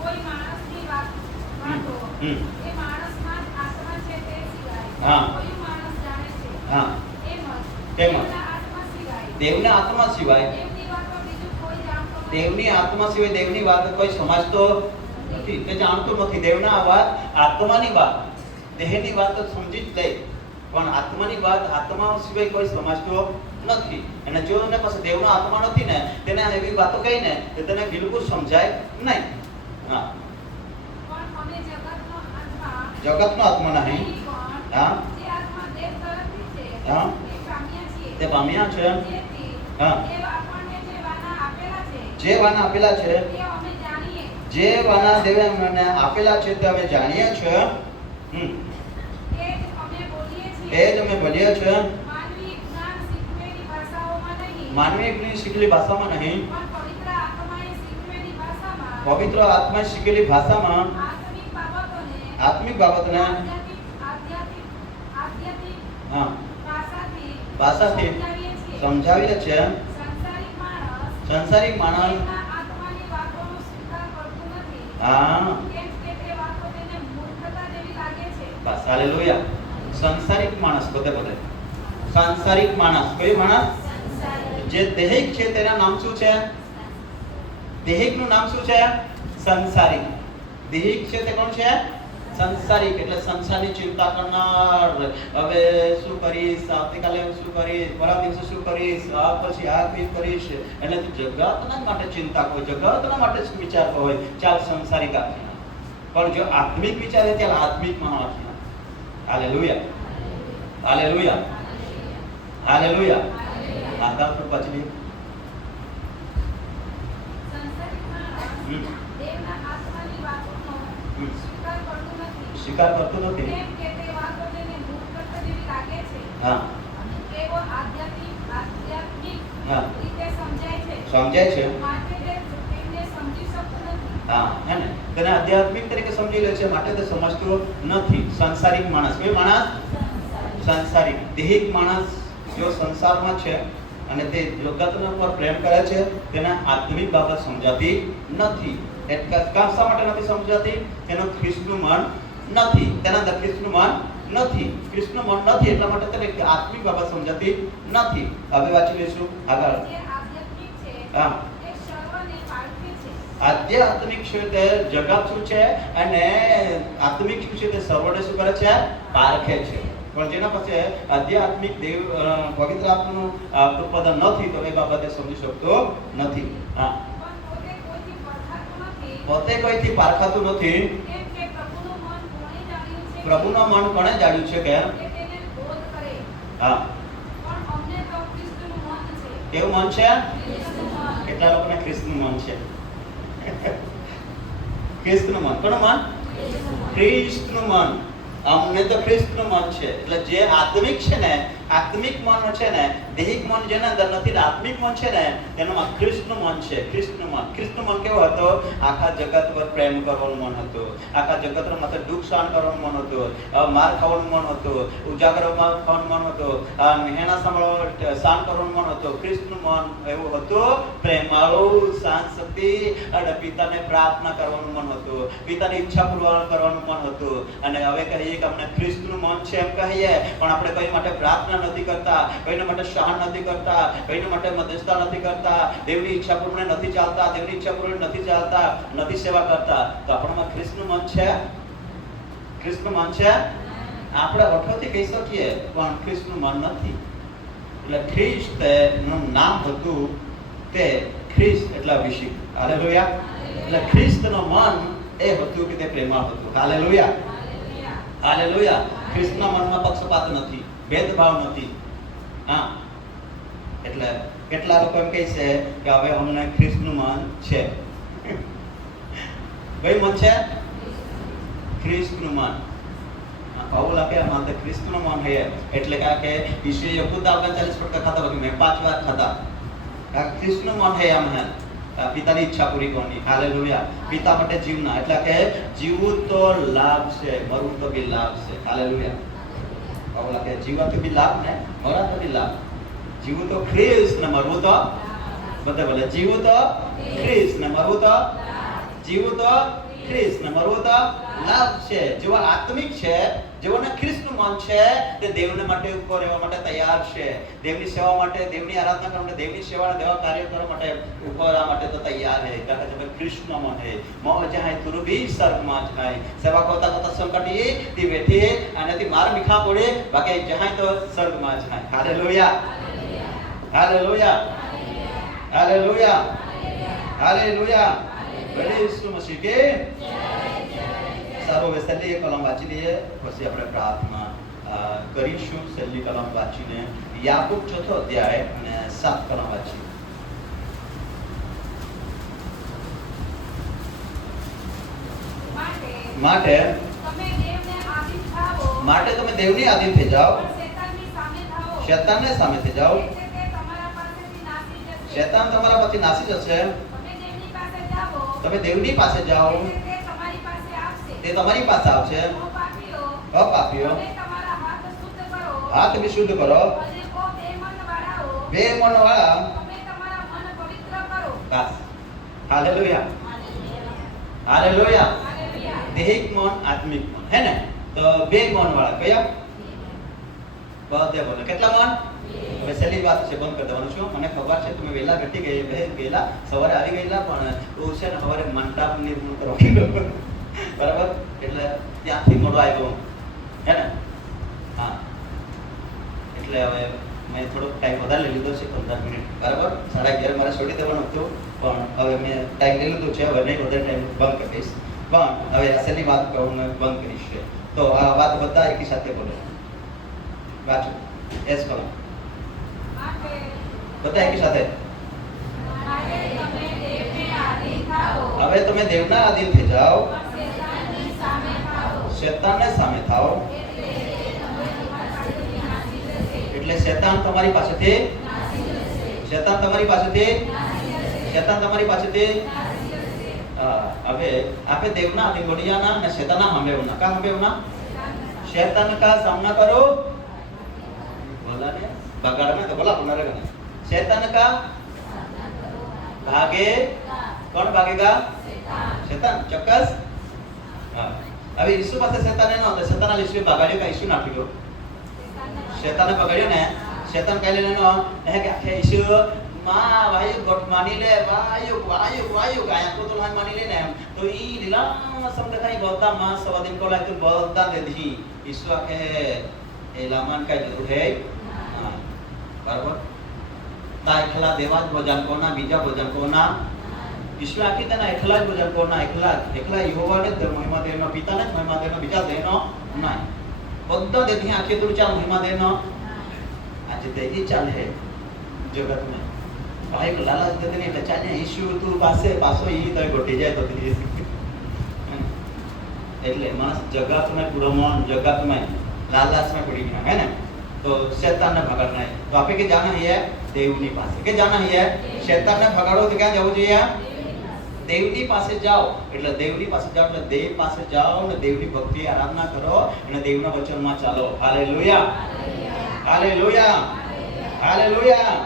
કોઈ માણસની વાતો એ માણસમાં જ આત્મા છે તે સિવાય હા. કોઈ માણસ જાણે છે. હા, એમ જ એમ જ. દેવના આત્મા સિવાય દેવના આત્મા સિવાય, દેવની વાતો બીજું કોઈ જાણતો નથી. દેવની આત્મા સિવાય દેવની વાત કોઈ સમજતો નથી, તે જાણતો નથી. દેવના વાત આત્માની વાત, દેહની વાત તો સમજી જ લે, પણ આત્માની વાત આત્મા સિવાય કોઈ સમજતો નથી. અને જો એને પાસે દેવનો આત્મા નથી ને, તેને એવી વાતો કહીને તો તેને બિલકુલ સમજાય નહીં. હા, પણ અમે જગતનો આત્મા જગતનો આત્મા નહીં. નહીં પણ હા, જે આત્મા દેવ તરફથી છે હા. એ પામ્યા છીએ. તે પામ્યા છે. જેથી હા. દેવ આપણને જે વાના આપેલા છે જે વાના આપેલા છે, તે અમે જાણીએ. જે વાના દેવે મને આપેલા છે તે અમે જાણીએ છીએ. એ જ અમે બોલીએ છીએ. એ જ અમે બોલીએ છીએ. માનવી જ્ઞાન શીખવેલી ભાષાઓમાં નહીં, માનવી એકની શીખેલી ભાષામાં નહીં, પણ પવિત્ર આત્માએ શીખવેલી ભાષામાં પવિત્ર આત્માએ શીખેલી ભાષામાં આત્મિક બાબતોને આત્મિક બાબતને આધ્યાત્મિક હા ભાષાથી ભાષાથી સમજાવીએ છીએ. સમજાવીએ છે. સંસારિક માણસ સંસારિક માણસ દેવના આત્માની વાતોનો સ્વીકાર કરતો નથી, હા, કેમ કે તે વાતો તેને મૂર્ખતા જેવી લાગે છે. બસ હાલેલુયા. સંસારિક માણસ બધે સંસારિક માણસ. કયો માણસ? સંસારિક. જે દેહિક છે તેના નામ શું છે? દેહિકનું નામ શું છે? સંસારિક. દેહિક છે તે કોણ છે? સંસારિક. એટલે સંસારની ચિંતા કરનાર. હવે શું કરીશ, આવતીકાલે શું કરીશ, પરમ દિવસે શું કરીશ, આ પછી આ કઈ કરીશ. એટલે જગતના માટે ચિંતા હોય, જગતના માટે શું વિચાર હોય, ચાલ સંસારિક આપી. પણ જો આત્મિક વિચારે ત્યારે આત્મિક માણસ. હાલેલુયા, હાલેલુયા, હાલેલુયા. આદા પર પછી સંસારિક માણસ દેવના આત્માની વાતોનો સ્વીકાર કરતો નથી, સ્વીકાર કરતો નથી. કેમ કે તે વાતો તેને મૂર્ખતા જેવી લાગે છે. હા, તેઓ આધ્યાત્મિક હા. રીતે સમજાય છે, સમજાય છે. માટે તે તેમને સમજી શકતો નથી. હા, હે ને? તેને આધ્યાત્મિક તરીકે સમજી લે છે, માટે તે સમજતો નથી. સંસારિક માણસ. કયો માણસ? સંસારિક. દેહિક માણસ જો સંસારમાં છે અને તે જગતના પર પ્રેમ કરે છે, તેને આત્મિક બાબત સમજાતી નથી. એટલે શા માટે નથી સમજાતી? તેનું ખ્રિસ્તનું મન નથી, તેના અંદર ખ્રિસ્તનું મન નથી, ખ્રિસ્તનું મન નથી. એટલા માટે તેને આત્મિક બાબત સમજાતી નથી. હવે વાંચી લઈશું આગળ. જે આધ્યાત્મિક છે હા, તે સર્વને પારખે છે. આધ્યાત્મિક છે તે જગત શું છે અને આત્મિક શું છે તે સર્વને શું કરે છે? પારખે છે. પણ જેના પાસે આધ્યાત્મિક દેવ પવિત્ર આત્માનું ઉત્પાદન નથી તો એ બાબતે સમજી શકતો નથી. હા, પણ પોતે કોઈથી પરખાતો નથી, પોતે કોઈથી પારખાતું નથી. કેમ કે પ્રભુનું મન કોણે જાણ્યું છે? પ્રભુનું મન કોણે જાણ્યું છે કે કે હા પણ અમને તો ખ્રિસ્તનું મન છે. કેવું મન છે? ખ્રિસ્તનું મન. કેટલા લોકોને ખ્રિસ્તનું મન છે? ખ્રિસ્તનું મન. કોનું મન? ખ્રિસ્તનું મન. ખ્રિસ્તનું મન. અમને તો ખ્રિસ્તનું મન છે. એટલે જે આત્મિક છે ને, આત્મિક મન છે ને, દૈહિક મન જેના અંદર નથી ને આત્મિક મન છે ને, એનામાં ખ્રિસ્તનું મન છે. ખ્રિસ્તનું મન. ખ્રિસ્તનું મન કેવો હતો? આખા જગત પર પ્રેમ કરવાનું મન હતું. આખા જગતનો માત્ર દુઃખ સહન કરવાનું મન હતું. માર ખાવાનું મન હતું. ઉજાગરોમાં ખાવાનું મન હતું. મહેણા સાંભળવા સહન કરવાનું મન હતું. ખ્રિસ્તનું મન એવું હતું, પ્રેમાળું, શાંતિ અને પિતાને પ્રાર્થના કરવાનું મન હતું. પિતાની ઈચ્છા પૂર્ણ કરવાનું મન હતું. અને હવે કહીએ કે અમને ખ્રિસ્તનું મન છે એમ કહીએ, પણ આપણે કઈ માટે પ્રાર્થના નથી કરતા, કોઈના માટે સહન નથી કરતા, કોઈના માટે મધ્યસ્થતા નથી કરતા, દેવની ઈચ્છા પૂર્ણ નથી ચાલતા, દેવની ઈચ્છા પૂર્ણ નથી ચાલતા, નથી સેવા કરતા, તો આપણામાં ખ્રિસ્તનું મન છે? ખ્રિસ્તનું મન છે? આપણે હોઠોથી કહી શકીએ પણ ખ્રિસ્તનું મન નથી. એટલે ખ્રિસ્ત નું નામ હતું તે ખ્રિસ્ત એટલે અભિષેક. હાલેલુયા. એટલે ખ્રિસ્તનું મન એ હતું કે તે પ્રેમાળ હતું. હાલેલુયા. હાલેલુયા. ખ્રિસ્તના મનમાં પક્ષપાત નથી, ભેદભાવ નથી. હા, એટલે કેટલા લોકો એમ કહે છે કે હવે અમને ખ્રિસ્તનું મન છે. કઈ મન છે? ખ્રિસ્તનું મન. પાઉલ આપે અમારે ખ્રિસ્તનું મન है, એટલે કે ઈશ્વરીય ખુદ આપણે 40 ફટકા ખાતા હોય, મેં 5 વાર ખાતા. ખ્રિસ્તનું મન है हम है પિતાની ઈચ્છા પૂરી કરવાની. હાલેલુયા. પિતા માટે જીવના, એટલે કે જીવવું તો લાભ છે, મરવું તો બી લાભ છે. હાલેલુયા. પાઉલ આપે જીવવા તો બી લાભ ને મરા તો બી લાભ. જીવવું તો ખ્રિસ્ત ને મરવું તો બધે બોલે જીવવું તો ખ્રિસ્ત ને મરવું તો જીવવું તો ખ્રિસ્ત ને મરવું તો લાભ છે. જેવો આત્મિક છે, જેઓને ખ્રિસ્તનું મન છે, તે દેવને માટે ઉપર રહેવા માટે તૈયાર છે. દેવની સેવા માટે, દેવની આરાધના કરવા માટે, દેવની સેવા દેવા કાર્ય કરવા માટે ઉપર આવવા માટે તો તૈયાર છે. કારણ કે કૃષ્ણ મન છે. મોહ જાય તુરુ બી સ્વર્ગમાં જાય. સેવા કરતા કરતા સંકટી તી બેઠી આનાથી માર મીઠા પડે, બાકી જાય તો સ્વર્ગમાં જાય. હાલેલુયા. હાલેલુયા. હાલેલુયા. હાલેલુયા. બોલે ઈસુ મસીહ કે સારો. હવે છેલ્લી એક કલમ વાંચી લઈએ, પછી આપણે પ્રાર્થના કરીશું. છેલ્લી કલમ વાંચીને યાકૂબ 4 અધ્યાય અને 7 કલમ વાંચી. માટે તમે દેવને આધીન થાઓ. માટે તમે દેવની આધીન થઈ જાઓ, પણ શેતાનની સામે થાઓ. શેતાનને સામે થઈ જાઓ. એટલે તે તમારા પાસેથી નાસી જશે. શેતાન તમારા પછી નાસી જશે. તમે દેવની પાસે જાઓ. તમે દેવની પાસે જાઓ, એટલે તે તમારી પાસે આવશે. તે તમારી પાસે આવશે. ઓ પાપીઓ, અપાપીઓ, તમે તમારા હાથ શુદ્ધ કરો. હાથ વિશુદ્ધ કરો. અને ઓ બેમનવાળાઓ, બે મનવાળા તમે તમારા મન પવિત્ર કરો. બસ. હાલેલુયા. હાલેલુયા. હાલેલુયા. દૈહિક મન, આત્મિક મન, હે ને? તો બે મન વાળા કયા? બધે બોલે. કેટલા મન? હવે છેલ્લી વાત છે, બંધ કરી દેવાનું છું. મને ખબર છે તમે વહેલા ઘટી ગયેલા, સવારે આવી ગયેલા, પણ એવું છે ને સવારે મંડપ નિર્માણ કરવાનું, બરાબર? એટલે ત્યાંથી મોડો આવ્યો, હે ને? હા, એટલે હવે મેં થોડોક ટાઈમ વધારે લઈ લીધો છે, 15 મિનિટ, બરાબર? 11:30 મારે છોડી દેવાનું હતું, પણ હવે મેં ટાઈમ લઈ લીધો છે. હવે નહીં વધારે ટાઈમ બંધ કરીશ, પણ હવે છેલ્લી વાત હું બંધ કરીશ. તો આ વાત બધા એકી સાથે બોલો. વાંચો એસ કરો બધા એકી સાથે. માટે તમે દેવને આધીન થાઓ. હવે તમે દેવના આધીન થઈ જાઓ, પણ શેતાનની સામે થાઓ. શેતાનને સામે થાઓ. એટલે શેતાન તમારી પાસેથી શેતાન તમારી પાસેથી શેતાન તમારી પાસેથી હવે આપણે દેવના આધીન બોલિયાના અને શેતાનના સામે હોના. કા સામે હોના? शैतान का सामना करो, बोला ने बगाड़ में तो बोला बना रहेगा. शैतान का भागे, कौन भागेगा? शैतान. चक्कस. हाँ. अभी यीशु पास शैतान है ना, तो शैतान आले यीशु बगाड़ियो का यीशु ना फिरो. शैतान ने बगाड़ियो ने, शैतान कहले ने ना, है क्या है यीशु माँ भाई गोट मानी ले, वायु वायु वायु गाया को तो लान मानी ले ने, तो ये दिला समझ खाई बहुत माँ सवादिन को लाये तो बहुत दे दी. यीशु आके एलामान का जरूर है, बराबर? ता एकला देवाज भोजन को ना, बीजा भोजन को ना, यीशु आके तना एकला भोजन को ना, एकला यहोवा ने महिमा देनो, पिता ने महिमा देनो, बीजा देनो नहीं. બધા દેથી આખી દુનિયા મહિમા દેનો આજે તો એ ચાલે છે જગતમાં. ભાઈ લાલાચ દેતે નહીં એટલે ચાલે ઈશ્યુ તું પાસે પાછો ઈ તો ગોટી જાય તો એટલે માણસ જગતમાં પૂરો મન જગતમાં લાલચમાં પડી ગયો હે ને, तो शैतान ने भगाना है. तो आपे के जाना है देवनी પાસે કે જાના है शैतान ने भगाड़ो तो ક્યાં જવું જોઈએ? દેવની પાસે જાઓ. એટલે દેવની પાસે જાઓ એટલે દેવ પાસે જાઓ અને દેવની ભક્તિ આરાધના કરો અને દેવના વચનમાં ચાલો. હાલેલુયા, હાલેલુયા, હાલેલુયા.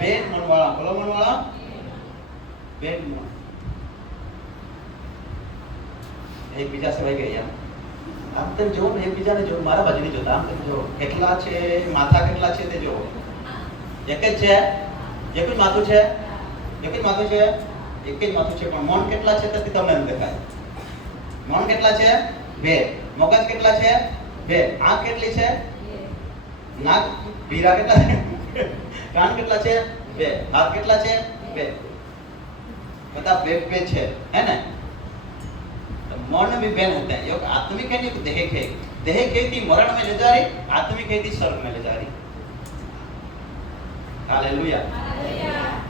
બેન મનવાળા, બોલો મનવાળા, બેન મન એક બીજા સિવાય ગયા. આમ તેમ જો ને એકબીજાને જો, મારા બાજુની જોતા આમ તેમ જો કેટલા છે, માથા કેટલા છે તે જો. એક જ છે, એક જ માથું છે, એક જ માથું છે, એક જ માથું છે, પણ મન કેટલા છે તે તમને ન દેખાય. મન કેટલા છે? બે. મગજ કેટલા છે? બે. આંખ કેટલી છે? નાક ભીરા કેટલા છે? કાન કેટલા છે? બે. હાથ કેટલા છે? બે. બધા બે બે છે, है ना? मन भी बहन होते हैं. एक आत्मिक है, एक देहिक है. देहिक है थी मरण में ले जा रही, आत्मिक है थी स्वर्ग में ले जा रही. हालेलुया.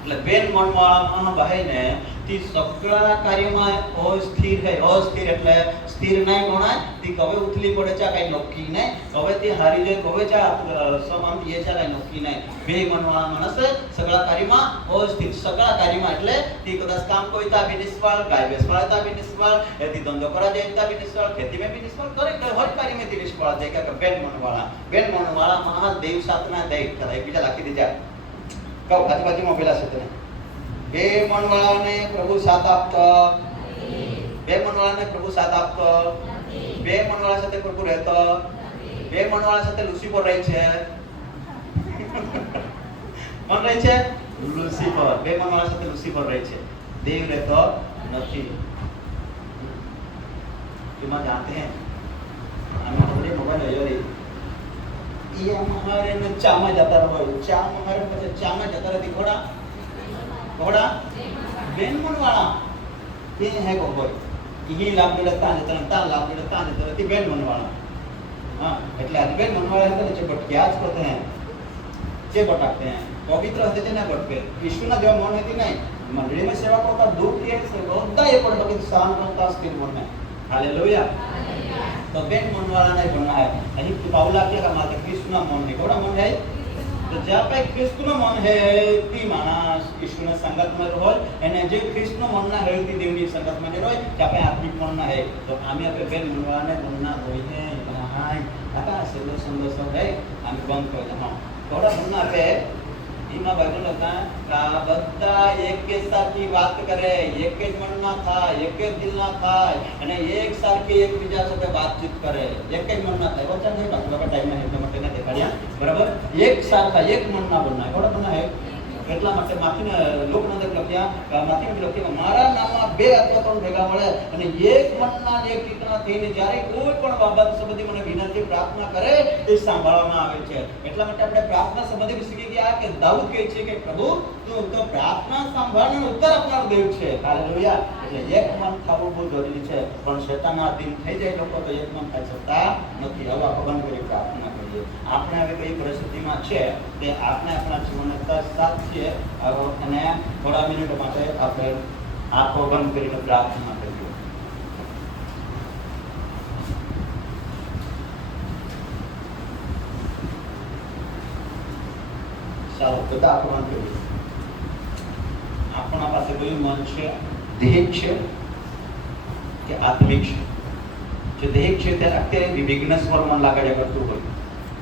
એટલે બેન મનવાળામાં ભાઈને તી સગળા કાર્યમાં અસ્થિર है. અસ્થિર એટલે સ્થિર નહીં ગણાય. તી કવે ઉથલી પડે છે કઈ નક્કી નહીં, કવે તી હારી જાય, કવે છે સમાન એ છે કઈ નક્કી નહીં. બે મનવાળા માણસ સગળા કાર્યમાં અસ્થિર. સગળા કાર્યમાં એટલે તી કદાચ કામ કોઈતા બી નિષ્ફળ, ગાય ભેંસ પાળતા બી નિષ્ફળ, એથી ધંધો કરા જાય બી નિષ્ફળ, ખેતી में भी निष्फળ करे, हर कार्य में ती निष्फળ જાય. કે બેન મનવાળામાં દેવ સાથના દેવ કરે. એકબીજા લાખી દીધા કહો આજુબાજુમાં પેલા છે તને. બે મનવાળાને પ્રભુ સાથ આપતો, બે મનવાળાને પ્રભુ સાથ આપતો, બે મનવાળા સાથે પ્રભુ રહેતો, બે મનવાળા સાથે લુસીફર રહે છે. કોણ રહે છે? લુસીફર. બે મનવાળા સાથે લુસીફર રહે છે, દેવ રહેતો નથી. એમાં જાતે हैं અમે આપણે મોબાઈલ લઈ રહી ये हमारे में चामा जाता रहो, चाम हमारे में चामा जाता रहती. घोड़ा घोड़ा बेन मनवाड़ा ये है को कोई ये लाभ मिलता है ता लाभ मिलता है तो बेन मनवाड़ा. हां એટલે આ બેન મનવાળા એટલે જે ભટક્યા જ કરते हैं, જે ભટકते हैं પવિત્ર હતે છે ને ભટકે. ઈશ્વરના જેવા મન હતી નહીં. મંડળીમાં સેવા કરતા દૂર થી બધા એ પણ બાકી શાંત કરતા સ્થિર મન. हालेलुया. तो बेन मनवाला नहीं बनना है. અહીં પાઉલા કે માથે કૃષ્ણના મન ને કોના મન है? તો જ્યાં पे કૃષ્ણનો મન है ती માણસ ઈશ્વરના સંગતમાં હોય અને જે કૃષ્ણનો મનના હોય ती દેવની સંગતમાં જે હોય ત્યાં पे આત્મિક મનના है. तो આમે આપણે બેન મનવાલાને बनना હોય है. હાય કાકા સેલો સંદેશો है આમે બંધ કરી દો. થોડા મનના पे ઈમાં બાઈબલ લખતા આ બધા એક જ સાથી વાત કરે, એક જ મનના થાય, એક જ દિલના થાય અને એક સારખી એકબીજા સાથે વાતચીત કરે. એક જ મનના થાય. વચન નહીં બાકી બાબા ટાઈમ માં એટલા માટે ના દેખાડ્યા. બરાબર? એક સારખા એક મનના બનના. કોણ બનના है? એટલા માટે માથીને લોકનંદક લખ્યા, માથીને લખ્યા મારા નામમાં બે અથવા ત્રણ ભેગા મળે અને એક મનના એક ચિત્તના થઈને જ્યારે કોઈ પણ બાબત સંબંધી મને વિનંતી પ્રાર્થના કરે તે સાંભળવામાં આવે છે. એટલા માટે આપણે પ્રાર્થના સંબંધી શીખી ગયા કે દાઉદ કહે છે કે પ્રભુ તું તો પ્રાર્થના સાંભળવાનો ઉત્તર આપનાર દેવ છે. હાલેલુયા. એટલે એક મન થવું બહુ જરૂરી છે. પણ શેતાનના અધીન થઈ જાય લોકો તો એક મન થઈ શકતા નથી. હવે ભગવાન કરી પ્રાર્થના કરીએ. આપણે હવે કઈ પરિસ્થિતિમાં છે તે આપણે આપણા જીવનને સાથ છીએ અને થોડા મિનિટ માટે આપણે આંખો બંધ કરીને પ્રાર્થના કરીએ. ચાલો બધા આંખો બંધ કરીએ. આપણા પાસે કયું મન છે? દેહિક છે કે આત્મિક છે? જે દેહિક છે તે અત્યારે વિઘ્ન સ્વર મન લાગાડ્યા કરતું હોય.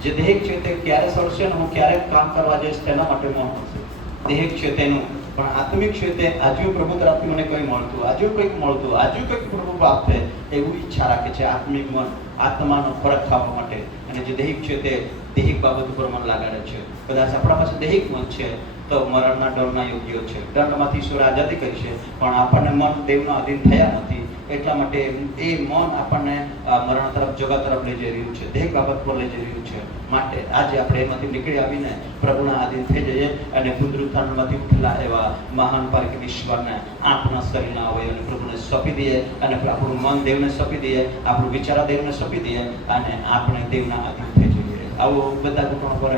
જે દેહિક છે તે ક્યારે સડશે ને હું ક્યારે કામ કરવા જઈશ તેના માટે મન હશે. દેહિક છે તેનું. પણ આત્મિક છે તે આજુ પ્રભુ તરફથી મને કંઈ મળતું, આજુ કંઈક મળતું, આજુ કંઈક પ્રભુ પ્રાપ્ત થાય એવું ઈચ્છા રાખે છે આત્મિક મન આત્માનો ફરક થવા માટે. અને જે દેહિક છે તે દેહિક બાબત ઉપર મન લાગાડે છે. કદાચ આપણા પાસે દેહિક મન છે તો મરણના ડરના યોગ્ય છે. દંડમાંથી ઈશ્વર આઝાદી કરી છે પણ આપણને મન દેવના અધીન થયા નથી. એટલા માટે એ મન આપણને મરણ તરફ જગત તરફ લઈ જઈ રહ્યું છે, દેહ બાબત પર લઈ જઈ રહ્યું છે. માટે આજે આપણે એમાંથી નીકળી આવીને પ્રભુના આધીન થઈ જઈએ અને પુનરુત્થાનમાંથી ઉઠેલા એવા મહાન પારકી ઈશ્વરને આપણા શરીરના અવયવને પ્રભુને સોંપી દઈએ અને આપણું મન દેવને સોંપી દઈએ, આપણું વિચાર દેવને સોંપી દઈએ અને આપણે દેવના આધીન થઈ જઈએ. આવું બધા ઘૂંટણો પર